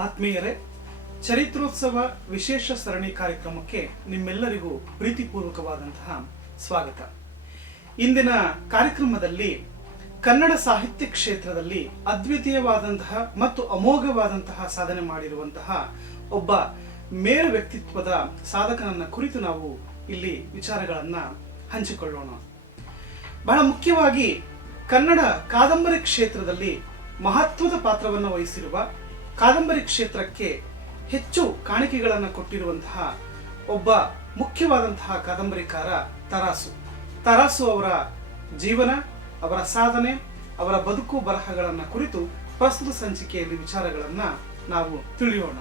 ಆತ್ಮೀಯರೇ, ಚರಿತ್ರೋತ್ಸವ ವಿಶೇಷ ಸರಣಿ ಕಾರ್ಯಕ್ರಮಕ್ಕೆ ನಿಮ್ಮೆಲ್ಲರಿಗೂ ಪ್ರೀತಿಪೂರ್ವಕವಾದಂತಹ ಸ್ವಾಗತ. ಇಂದಿನ ಕಾರ್ಯಕ್ರಮದಲ್ಲಿ ಕನ್ನಡ ಸಾಹಿತ್ಯ ಕ್ಷೇತ್ರದಲ್ಲಿ ಅದ್ವಿತೀಯವಾದಂತಹ ಮತ್ತು ಅಮೋಘವಾದಂತಹ ಸಾಧನೆ ಮಾಡಿರುವಂತಹ ಒಬ್ಬ ಮೇರು ವ್ಯಕ್ತಿತ್ವದ ಸಾಧಕನನ್ನ ಕುರಿತು ನಾವು ಇಲ್ಲಿ ವಿಚಾರಗಳನ್ನ ಹಂಚಿಕೊಳ್ಳೋಣ. ಬಹಳ ಮುಖ್ಯವಾಗಿ ಕನ್ನಡ ಕಾದಂಬರಿ ಕ್ಷೇತ್ರದಲ್ಲಿ ಮಹತ್ವದ ಪಾತ್ರವನ್ನು ವಹಿಸಿರುವ, ಕಾದಂಬರಿ ಕ್ಷೇತ್ರಕ್ಕೆ ಹೆಚ್ಚು ಕಾಣಿಕೆಗಳನ್ನು ಕೊಟ್ಟಿರುವಂತಹ ಒಬ್ಬ ಮುಖ್ಯವಾದಂತಹ ಕಾದಂಬರಿಕಾರ ತರಾಸು ಅವರ ಜೀವನ, ಅವರ ಸಾಧನೆ, ಅವರ ಬದುಕು ಬರಹಗಳನ್ನು ಕುರಿತು ಪ್ರಸ್ತುತ ಸಂಚಿಕೆಯಲ್ಲಿ ವಿಚಾರಗಳನ್ನ ನಾವು ತಿಳಿಯೋಣ.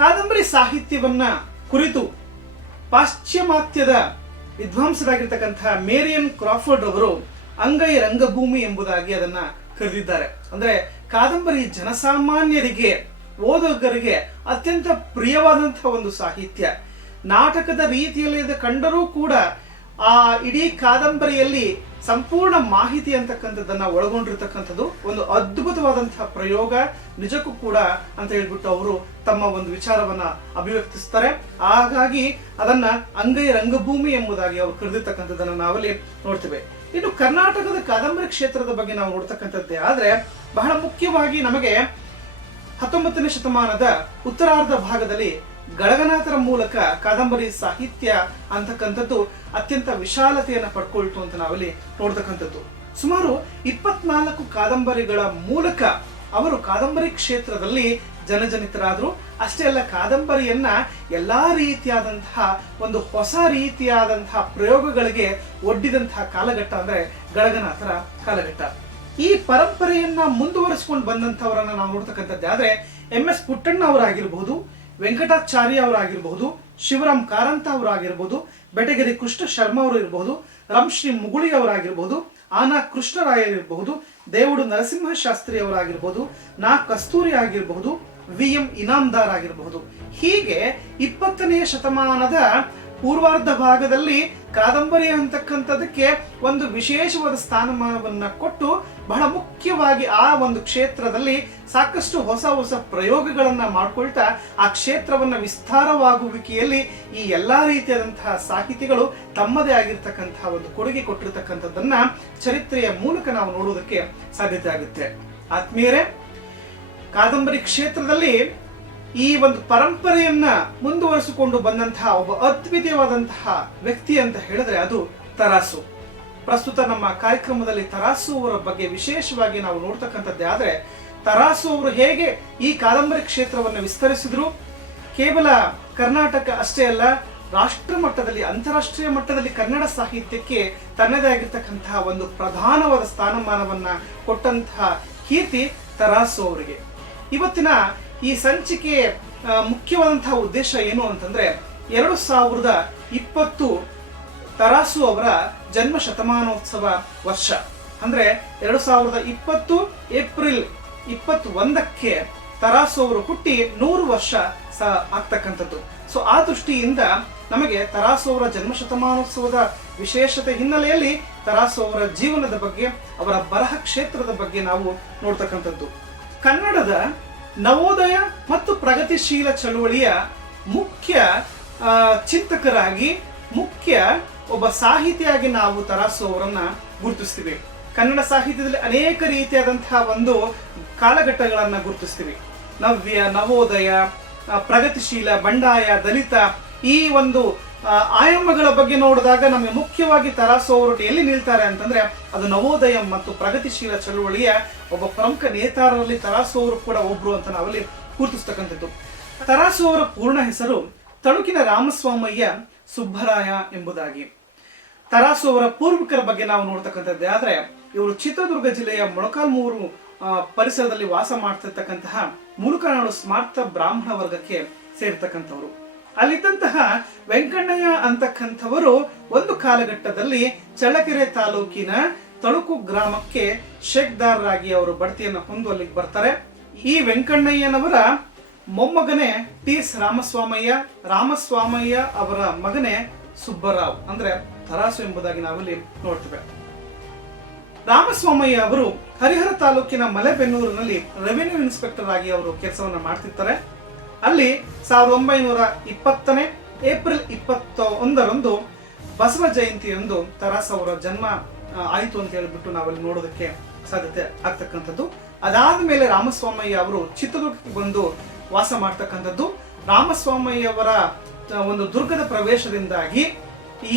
ಕಾದಂಬರಿ ಸಾಹಿತ್ಯವನ್ನ ಕುರಿತು ಪಾಶ್ಚಿಮಾತ್ಯದ ವಿದ್ವಾಂಸರಾಗಿರ್ತಕ್ಕಂತಹ ಮೇರಿಯನ್ ಕ್ರಾಫರ್ಡ್ ಅವರು ಅಂಗೈ ರಂಗಭೂಮಿ ಎಂಬುದಾಗಿ ಅದನ್ನ ಕರೆದಿದ್ದಾರೆ. ಅಂದ್ರೆ ಕಾದಂಬರಿ ಜನಸಾಮಾನ್ಯರಿಗೆ, ಓದುಗರಿಗೆ ಅತ್ಯಂತ ಪ್ರಿಯವಾದಂತಹ ಒಂದು ಸಾಹಿತ್ಯ. ನಾಟಕದ ರೀತಿಯಲ್ಲಿ ಕಂಡರೂ ಕೂಡ ಆ ಇಡೀ ಕಾದಂಬರಿಯಲ್ಲಿ ಸಂಪೂರ್ಣ ಮಾಹಿತಿ ಅಂತಕ್ಕಂಥದ್ದನ್ನ ಒಳಗೊಂಡಿರ್ತಕ್ಕಂಥದ್ದು ಒಂದು ಅದ್ಭುತವಾದಂತಹ ಪ್ರಯೋಗ ನಿಜಕ್ಕೂ ಕೂಡ ಅಂತ ಹೇಳ್ಬಿಟ್ಟು ಅವರು ತಮ್ಮ ಒಂದು ವಿಚಾರವನ್ನ ಅಭಿವ್ಯಕ್ತಿಸ್ತಾರೆ. ಹಾಗಾಗಿ ಅದನ್ನ ಅಂಗೈ ರಂಗಭೂಮಿ ಎಂಬುದಾಗಿ ಅವರು ಕರೆದಿರ್ತಕ್ಕಂಥದ್ದನ್ನ ನಾವಲ್ಲಿ ನೋಡ್ತೇವೆ. ಇನ್ನು ಕರ್ನಾಟಕದ ಕಾದಂಬರಿ ಕ್ಷೇತ್ರದ ಬಗ್ಗೆ ನಾವು ನೋಡ್ತಕ್ಕಂಥದ್ದೇ ಆದ್ರೆ ಬಹಳ ಮುಖ್ಯವಾಗಿ ನಮಗೆ 19ನೇ ಶತಮಾನದ ಉತ್ತರಾರ್ಧ ಭಾಗದಲ್ಲಿ ಗಳಗನಾಥರ ಮೂಲಕ ಕಾದಂಬರಿ ಸಾಹಿತ್ಯ ಅಂತಕ್ಕಂಥದ್ದು ಅತ್ಯಂತ ವಿಶಾಲತೆಯನ್ನು ಪಡ್ಕೊಳ್ತು ಅಂತ ನಾವಲ್ಲಿ ನೋಡ್ತಕ್ಕಂಥದ್ದು. ಸುಮಾರು 24 ಕಾದಂಬರಿಗಳ ಮೂಲಕ ಅವರು ಕಾದಂಬರಿ ಕ್ಷೇತ್ರದಲ್ಲಿ ಜನಜನಿತರಾದ್ರು. ಅಷ್ಟೇ ಅಲ್ಲ, ಕಾದಂಬರಿಯನ್ನ ಎಲ್ಲಾ ರೀತಿಯಾದಂತಹ ಒಂದು ಹೊಸ ರೀತಿಯಾದಂತಹ ಪ್ರಯೋಗಗಳಿಗೆ ಒಡ್ಡಿದಂತಹ ಕಾಲಘಟ್ಟ ಅಂದ್ರೆ ಗಳಗನಾಥರ ಕಾಲಘಟ್ಟ. ಈ ಪರಂಪರೆಯನ್ನ ಮುಂದುವರಿಸಿಕೊಂಡು ಬಂದಂತವರನ್ನ ನಾವು ನೋಡ್ತಕ್ಕಂಥದ್ದೇ ಆದ್ರೆ MS ಪುಟ್ಟಣ್ಣ ಅವರಾಗಿರ್ಬಹುದು, ವೆಂಕಟಾಚಾರ್ಯ ಅವರಾಗಿರಬಹುದು, ಶಿವರಾಮ್ ಕಾರಂತ ಅವರಾಗಿರ್ಬೋದು, ಬೆಟಗೆರೆ ಕೃಷ್ಣ ಶರ್ಮಾ ಅವರು ಇರಬಹುದು, ರಂಶ್ರೀ ಮುಗುಳಿ ಅವರಾಗಿರ್ಬಹುದು, ಆನಾ ಕೃಷ್ಣರಾಯರ್ ಇರಬಹುದು, ದೇವುಡು ನರಸಿಂಹ ಶಾಸ್ತ್ರಿ ಅವರಾಗಿರ್ಬಹುದು, ನಾ ಕಸ್ತೂರಿ ಆಗಿರಬಹುದು, VM ಇನಾಮ್ದಾರ್ ಆಗಿರಬಹುದು. ಹೀಗೆ 20ನೇ ಶತಮಾನದ ಪೂರ್ವಾರ್ಧ ಭಾಗದಲ್ಲಿ ಕಾದಂಬರಿ ಅಂತಕ್ಕಂಥದಕ್ಕೆ ಒಂದು ವಿಶೇಷವಾದ ಸ್ಥಾನಮಾನವನ್ನ ಕೊಟ್ಟು ಬಹಳ ಮುಖ್ಯವಾಗಿ ಆ ಒಂದು ಕ್ಷೇತ್ರದಲ್ಲಿ ಸಾಕಷ್ಟು ಹೊಸ ಹೊಸ ಪ್ರಯೋಗಗಳನ್ನ ಮಾಡ್ಕೊಳ್ತಾ ಆ ಕ್ಷೇತ್ರವನ್ನ ವಿಸ್ತಾರವಾಗುವಿಕೆಯಲ್ಲಿ ಈ ಎಲ್ಲಾ ರೀತಿಯಾದಂತಹ ಸಾಹಿತಿಗಳು ತಮ್ಮದೇ ಆಗಿರ್ತಕ್ಕಂತಹ ಒಂದು ಕೊಡುಗೆ ಕೊಟ್ಟಿರ್ತಕ್ಕಂಥದ್ದನ್ನ ಚರಿತ್ರೆಯ ಮೂಲಕ ನಾವು ನೋಡುವುದಕ್ಕೆ ಸಾಧ್ಯತೆ ಆಗುತ್ತೆ. ಆತ್ಮೀಯರೇ, ಕಾದಂಬರಿ ಕ್ಷೇತ್ರದಲ್ಲಿ ಈ ಒಂದು ಪರಂಪರೆಯನ್ನ ಮುಂದುವರಿಸಿಕೊಂಡು ಬಂದಂತಹ ಒಬ್ಬ ಅದ್ವಿತೀಯವಾದಂತಹ ವ್ಯಕ್ತಿ ಅಂತ ಹೇಳಿದ್ರೆ ಅದು ತರಾಸು. ಪ್ರಸ್ತುತ ನಮ್ಮ ಕಾರ್ಯಕ್ರಮದಲ್ಲಿ ತರಾಸು ಅವರ ಬಗ್ಗೆ ವಿಶೇಷವಾಗಿ ನಾವು ನೋಡ್ತಕ್ಕಂಥದ್ದೇ ಆದ್ರೆ ತರಾಸು ಅವರು ಹೇಗೆ ಈ ಕಾದಂಬರಿ ಕ್ಷೇತ್ರವನ್ನು ವಿಸ್ತರಿಸಿದ್ರು, ಕೇವಲ ಕರ್ನಾಟಕ ಅಷ್ಟೇ ಅಲ್ಲ, ರಾಷ್ಟ್ರ ಮಟ್ಟದಲ್ಲಿ, ಅಂತಾರಾಷ್ಟ್ರೀಯ ಮಟ್ಟದಲ್ಲಿ ಕನ್ನಡ ಸಾಹಿತ್ಯಕ್ಕೆ ತನ್ನದೇ ಆಗಿರ್ತಕ್ಕಂತಹ ಒಂದು ಪ್ರಧಾನವಾದ ಸ್ಥಾನಮಾನವನ್ನ ಕೊಟ್ಟಂತಹ ಕೀರ್ತಿ ತರಾಸು ಅವರಿಗೆ. ಇವತ್ತಿನ ಈ ಸಂಚಿಕೆ ಮುಖ್ಯವಾದಂತಹ ಉದ್ದೇಶ ಏನು ಅಂತಂದ್ರೆ 2020 ತರಾಸು ಅವರ ಜನ್ಮ ಶತಮಾನೋತ್ಸವ ವರ್ಷ. ಅಂದ್ರೆ 2020 ಏಪ್ರಿಲ್ 21ಕ್ಕೆ ತರಾಸು ಅವರು ಹುಟ್ಟಿ 100 ವರ್ಷ ಆಗ್ತಕ್ಕಂಥದ್ದು. ಸೊ ಆ ದೃಷ್ಟಿಯಿಂದ ನಮಗೆ ತರಾಸು ಅವರ ಜನ್ಮ ಶತಮಾನೋತ್ಸವದ ವಿಶೇಷತೆ ಹಿನ್ನೆಲೆಯಲ್ಲಿ ತರಾಸು ಅವರ ಜೀವನದ ಬಗ್ಗೆ, ಅವರ ಬರಹ ಕ್ಷೇತ್ರದ ಬಗ್ಗೆ ನಾವು ನೋಡ್ತಕ್ಕಂಥದ್ದು. ಕನ್ನಡದ ನವೋದಯ ಮತ್ತು ಪ್ರಗತಿಶೀಲ ಚಳುವಳಿಯ ಮುಖ್ಯ ಚಿಂತಕರಾಗಿ, ಮುಖ್ಯ ಒಬ್ಬ ಸಾಹಿತಿಯಾಗಿ ನಾವು ತರಾಸು ಅವರನ್ನ ಗುರುತಿಸ್ತೀವಿ. ಕನ್ನಡ ಸಾಹಿತ್ಯದಲ್ಲಿ ಅನೇಕ ರೀತಿಯಾದಂತಹ ಒಂದು ಕಾಲಘಟ್ಟಗಳನ್ನ ಗುರುತಿಸ್ತೀವಿ. ನವ್ಯ, ನವೋದಯ, ಪ್ರಗತಿಶೀಲ, ಬಂಡಾಯ, ದಲಿತ, ಈ ಒಂದು ಆಯಾಮಗಳ ಬಗ್ಗೆ ನೋಡಿದಾಗ ನಮಗೆ ಮುಖ್ಯವಾಗಿ ತರಾಸು ಅವರು ಎಲ್ಲಿ ನಿಲ್ತಾರೆ ಅಂತಂದ್ರೆ ಅದು ನವೋದಯ ಮತ್ತು ಪ್ರಗತಿಶೀಲ ಚಳುವಳಿಯ ಒಬ್ಬ ಪ್ರಮುಖ ನೇತಾರರಲ್ಲಿ ತರಾಸು ಅವರು ಕೂಡ ಒಬ್ರು ಅಂತ ನಾವಲ್ಲಿ ಗುರುತಿಸ್ತಕ್ಕಂಥದ್ದು. ತರಾಸು ಅವರ ಪೂರ್ಣ ಹೆಸರು ತಳುಕಿನ ರಾಮಸ್ವಾಮಯ್ಯ ಸುಬ್ಬರಾಯ ಎಂಬುದಾಗಿ. ತರಾಸು ಅವರ ಪೂರ್ವಿಕರ ಬಗ್ಗೆ ನಾವು ನೋಡ್ತಕ್ಕಂಥದ್ದೇ ಆದ್ರೆ ಇವರು ಚಿತ್ರದುರ್ಗ ಜಿಲ್ಲೆಯ ಮೊಳಕಾಲ್ಮೂರು ಪರಿಸರದಲ್ಲಿ ವಾಸ ಮಾಡ್ತಿರ್ತಕ್ಕಂತಹ ಮುಳುಕನಾಡು ಸ್ಮಾರ್ತ ಬ್ರಾಹ್ಮಣ ವರ್ಗಕ್ಕೆ ಸೇರ್ತಕ್ಕಂಥವ್ರು. ಅಲ್ಲಿದ್ದಂತಹ ವೆಂಕಣ್ಣಯ್ಯ ಅಂತಕ್ಕಂಥವರು ಒಂದು ಕಾಲಘಟ್ಟದಲ್ಲಿ ಚಳ್ಳಕೆರೆ ತಾಲೂಕಿನ ತಳುಕು ಗ್ರಾಮಕ್ಕೆ ಶೇಕ್ದಾರರಾಗಿ ಅವರು ಬಡ್ತಿಯನ್ನು ಹೊಂದುವಲ್ಲಿಗೆ ಬರ್ತಾರೆ. ಈ ವೆಂಕಣ್ಣಯ್ಯನವರ ಮೊಮ್ಮಗನೇ ಟಿ.ಎಸ್. ರಾಮಸ್ವಾಮಯ್ಯ ಅವರ ಮಗನೇ ಸುಬ್ಬರಾವ್, ಅಂದ್ರೆ ತರಾಸು ಎಂಬುದಾಗಿ ನಾವಲ್ಲಿ ನೋಡ್ತೇವೆ. ರಾಮಸ್ವಾಮಯ್ಯ ಅವರು ಹರಿಹರ ತಾಲೂಕಿನ ಮಲೆಬೆನ್ನೂರಿನಲ್ಲಿ ರೆವಿನ್ಯೂ ಇನ್ಸ್ಪೆಕ್ಟರ್ ಆಗಿ ಅವರು ಕೆಲಸವನ್ನ ಮಾಡ್ತಿರ್ತಾರೆ. ಅಲ್ಲಿ 1920 ಏಪ್ರಿಲ್ 21ರಂದು ಬಸವ ಜಯಂತಿಯಂದು ತರಾಸು ಅವರ ಜನ್ಮ ಆಯಿತು ಅಂತ ಹೇಳಿಬಿಟ್ಟು ನಾವಲ್ಲಿ ನೋಡೋದಕ್ಕೆ ಸಾಧ್ಯತೆ ಆಗ್ತಕ್ಕಂಥದ್ದು. ಅದಾದ ಮೇಲೆ ರಾಮಸ್ವಾಮಯ್ಯ ಅವರು ಚಿತ್ರದುರ್ಗಕ್ಕೆ ಬಂದು ವಾಸ ಮಾಡ್ತಕ್ಕಂಥದ್ದು. ರಾಮಸ್ವಾಮಯ್ಯ ಅವರ ಒಂದು ದುರ್ಗದ ಪ್ರವೇಶದಿಂದಾಗಿ